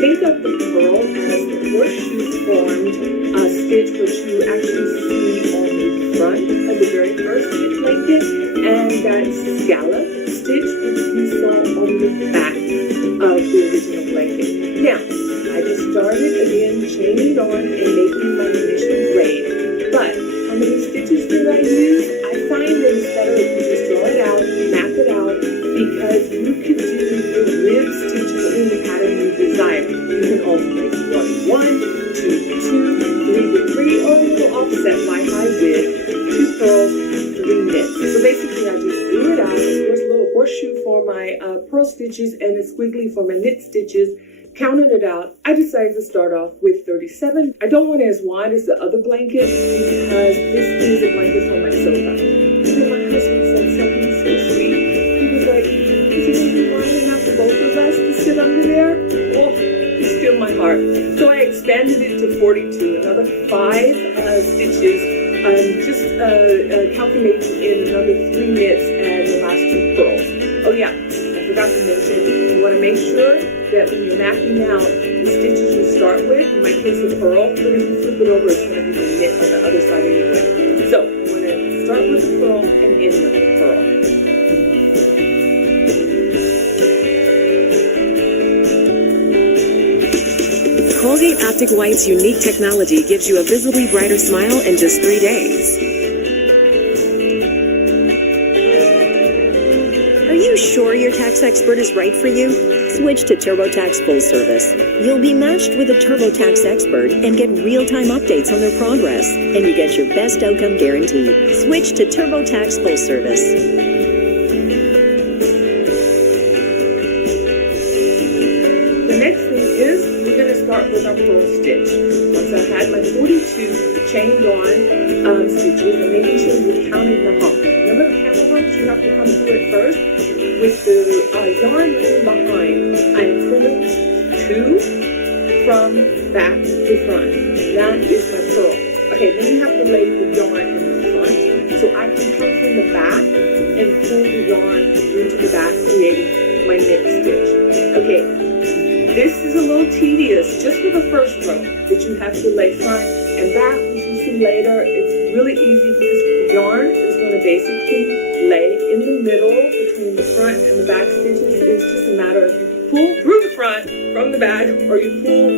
Think of the purl as the horseshoe-formed stitch which you actually see on the front of the very first knit blanket, and that scallop stitch which we saw on the back of the original blanket. Now, I just started again chaining on and making my initial braid, but how many stitches did I use? I find that it's better if you just draw it out, map it out, because you could do the rib stitch in the pattern you desire. You can alternate 1, 1, 2, 2, 3 to 3, or a little offset like I did, 2 purls, 3 knits. So basically I just drew it out. There's a little horseshoe for my purl stitches and a squiggly for my knit stitches. Counted it out. I decided to start off with 37. I don't want it as wide as the other blanket because this is a blanket for my sofa. And my husband said something so sweet. He was like, is it going to be wide enough for both of us to sit under there? Oh, he stilled my heart. So I expanded it to 42. Another 5 stitches. Just calculating in another 3 knits and the last 2 purls. Oh yeah, I forgot to mention, you want to make sure that when you're mapping out the stitches you start with, in my case the purl, but if you flip it over, it's going to be the knit on the other side anyway. So you want to start with the purl and end with the purl. Colgate Optic White's unique technology gives you a visibly brighter smile in just 3 days. Are you sure your tax expert is right for you? Switch to TurboTax Full Service. You'll be matched with a TurboTax expert and get real-time updates on their progress, and you get your best outcome guaranteed. Switch to TurboTax Full Service. The next thing is we're going to start with our purl stitch. Once I had my 42 chained on stitches, and making sure you're counting the hump. Remember the camel humps? You have to come through it first. With the yarn running behind, I'm pulling 2 from back to front. That is my purl. Okay, then you have to lay the yarn in the front. So I can come from the back and pull the yarn into the back, creating my knit stitch. Okay, this is a little tedious just for the first row that you have to lay front and back. As you see later, it's really easy because the yarn is going to basically lay in the middle between the front and the back stitches. It's just a matter of you pull through the front from the back or you pull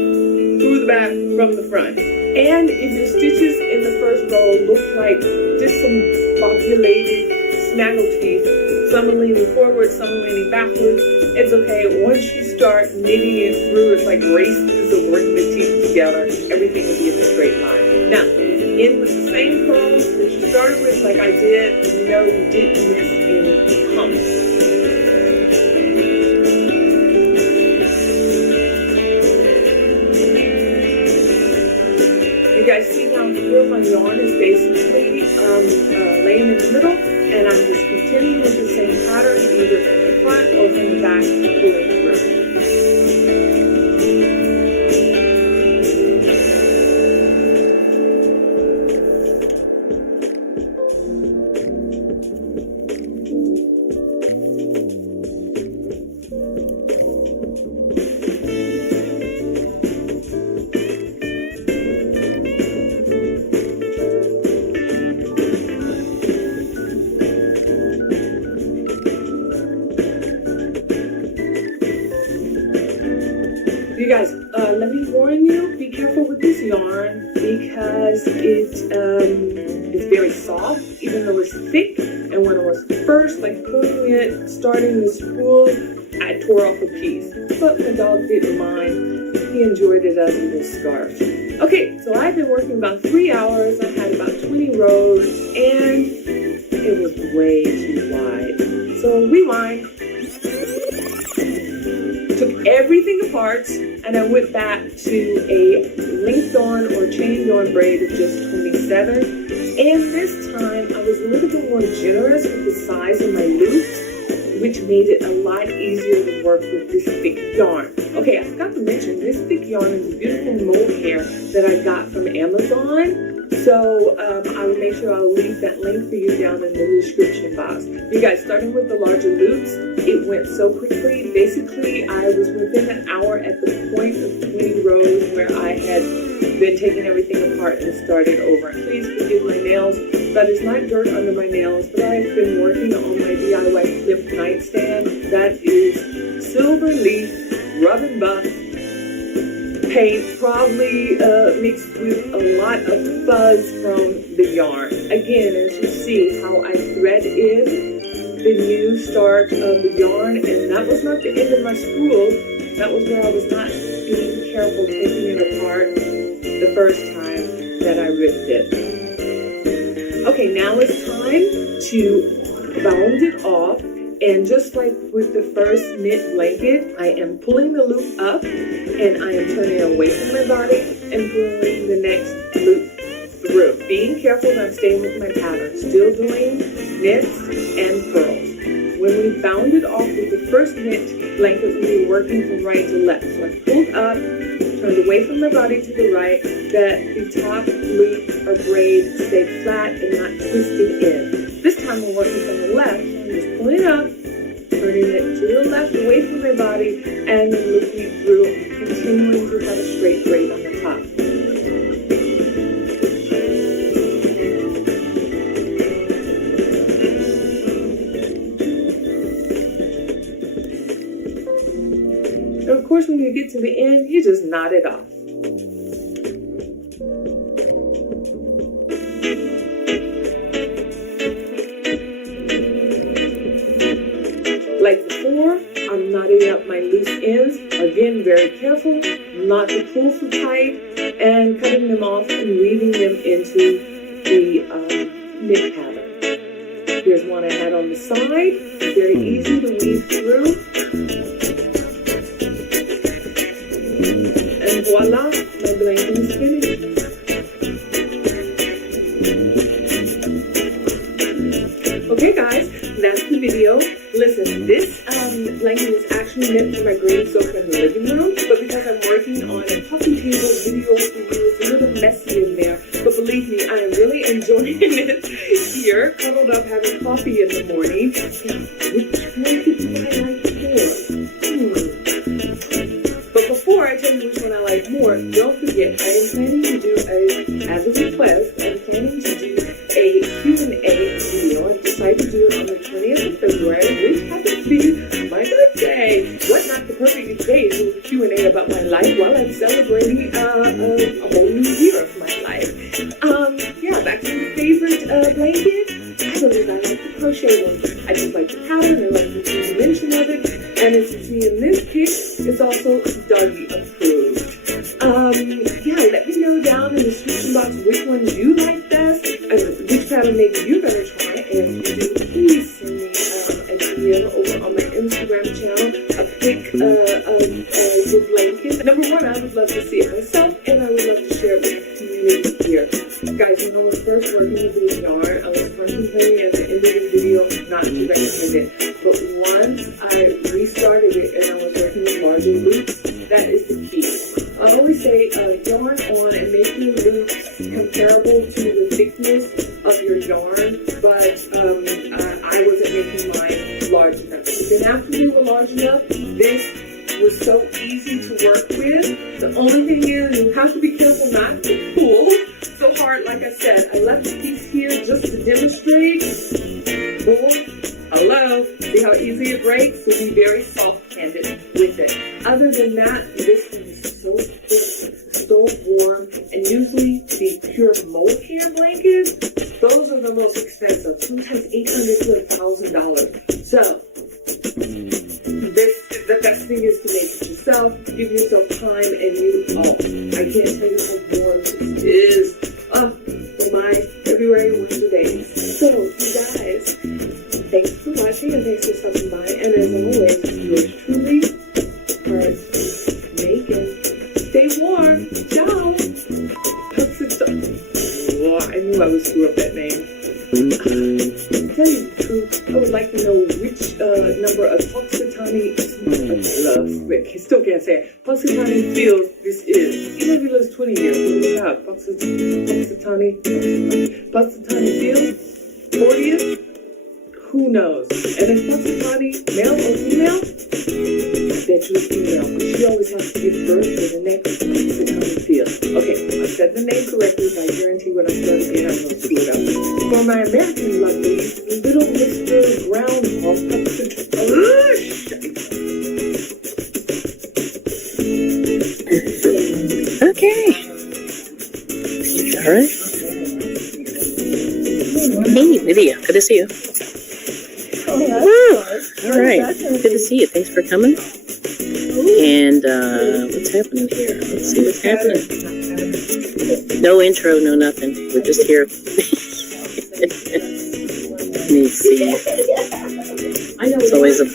through the back from the front. And if your stitches in the first row look like just some bobulated snaggle teeth, some are leaning forward, some are leaning backwards, it's okay. Once you start knitting it through, it's like races of working the teeth together, everything will be in a straight line. Now, in with the same purls that you started with, like I did, you know you didn't miss any humps. You guys see down here my yarn is basically laying in the middle, and I'm just continuing with the same pattern, either from the front or from the back, pulling through. You guys, let me warn you, be careful with this yarn because it's very soft, even though it's thick. And when I was first pulling it, starting the spool, I tore off a piece. But my dog didn't mind. He enjoyed it as a little scarf. Okay, so I've been working about 3 hours. I had about 20 rows and it was way too wide. So rewind. Took everything apart and I went back to a linked on or chained on braid of just 27. And this time I was a little bit more generous with the size of my loops, which made it a lot easier to work with this thick yarn. Okay, I forgot to mention this thick yarn is a beautiful mohair that I got from Amazon. So I will make sure I'll leave that link for you down in the description box. You guys, starting with the larger loops, it went so quickly. Basically, I was within an hour at the point of 20 rows where I had been taking everything apart and started over. Please forgive my nails. That is not dirt under my nails, but I've been working on my DIY clip nightstand. That is silver leaf, rub and buff paint, probably mixed with a lot of fuzz from the yarn. Again, as you see how I thread in the new start of the yarn, and that was not the end of my spool. That was where I was not being careful taking it apart the first time that I ripped it. Okay, now it's time to bound it off. And just like with the first knit blanket, I am pulling the loop up and I am turning away from my body and pulling the next loop through. Being careful that I'm staying with my pattern, still doing knits and purls. When we bound it off with the first knit blanket, we were working from right to left. So I pulled up, turned away from my body to the right, that the top loop or braid stayed flat and not twisted in. This time we're working from the left. Just pulling it up, turning it to the left away from my body, and then looking it through, continuing to have a straight braid on the top. And of course, when you get to the end, you just knot it off. Like before, I'm knotting up my loose ends. Again, very careful not to pull too tight, and cutting them off and weaving them into the knit pattern. Here's one I had on the side. Very easy to weave through. And voila, my blanket is finished. Okay guys, that's the video. Listen, this blanket blanket is actually meant for my green sofa in the living room, but because I'm working on a coffee table video for you, it's a little messy in there. But believe me, I am really enjoying it here, cuddled up having coffee in the morning. Which blanket do I like more? But before I tell you which one I like more, don't forget, I am planning to do as a request, I'm planning to do a Q&A video. I've decided to do it on the 20th of February, which happens to be my birthday. What not the perfect day to do a Q&A about my life while I'm celebrating a whole new year of my life. Yeah, back to my favorite blanket. I believe I like the crochet one. I just like the pattern, I like the two-dimension of it, and as you see in this pic, it's also doggy approved. Yeah, let me know down in the description box which one you like best, and which pattern maybe you're gonna try, and please send me a DM over on my Instagram channel, a pic of your blanket. Number one, I would love to see it myself, and I would love to share it with the community here. Guys, when I was first working with this yarn, I was contemplating at the end of the video not to recommend it. But once I restarted it and I was working with larger loops, that is the key. I always say yarn on and make your loops comparable to the thickness of your yarn, but I wasn't making mine large enough. So then after they were large enough, this was so easy to work with. The only thing is you have to be careful not to pull so hard. Like I said, I left the piece here just to demonstrate. Boom. Hello. See how easy it breaks? So be very soft-handed with it. Other than that, this thing is so thick, so warm, and usually the pure mohair blankets, those are the most expensive, sometimes $800 to $1,000. So the best thing is to make it yourself, give yourself time, and I can't tell you how warm this is. For my February winter days. So, you guys, thanks for watching and thanks for stopping by. And as always, yours truly, Heart Megan. Stay warm. Ciao. I knew I would screw up that name. To tell you the truth, I would like to know which number of Punxsutawney still can't say it. Punxsutawney Fields this is. Even if he lives 20 years, what do we have? Punxsutawney Fields? 40th? Who knows? And if Punxsutawney, male or female? I bet you it's female, because she always has to give birth to the next Punxsutawney Field. Okay, I said the name correctly, but I guarantee when I start again, I'm going to screw it up. For my American lovelies, little Mr. Groundhog Okay. All right. Hey, Lydia. Good to see you. Woo! All right. Good to see you. Thanks for coming. And what's happening here? Let's see what's happening. No intro, no nothing. We're just here. Let me see. It's always a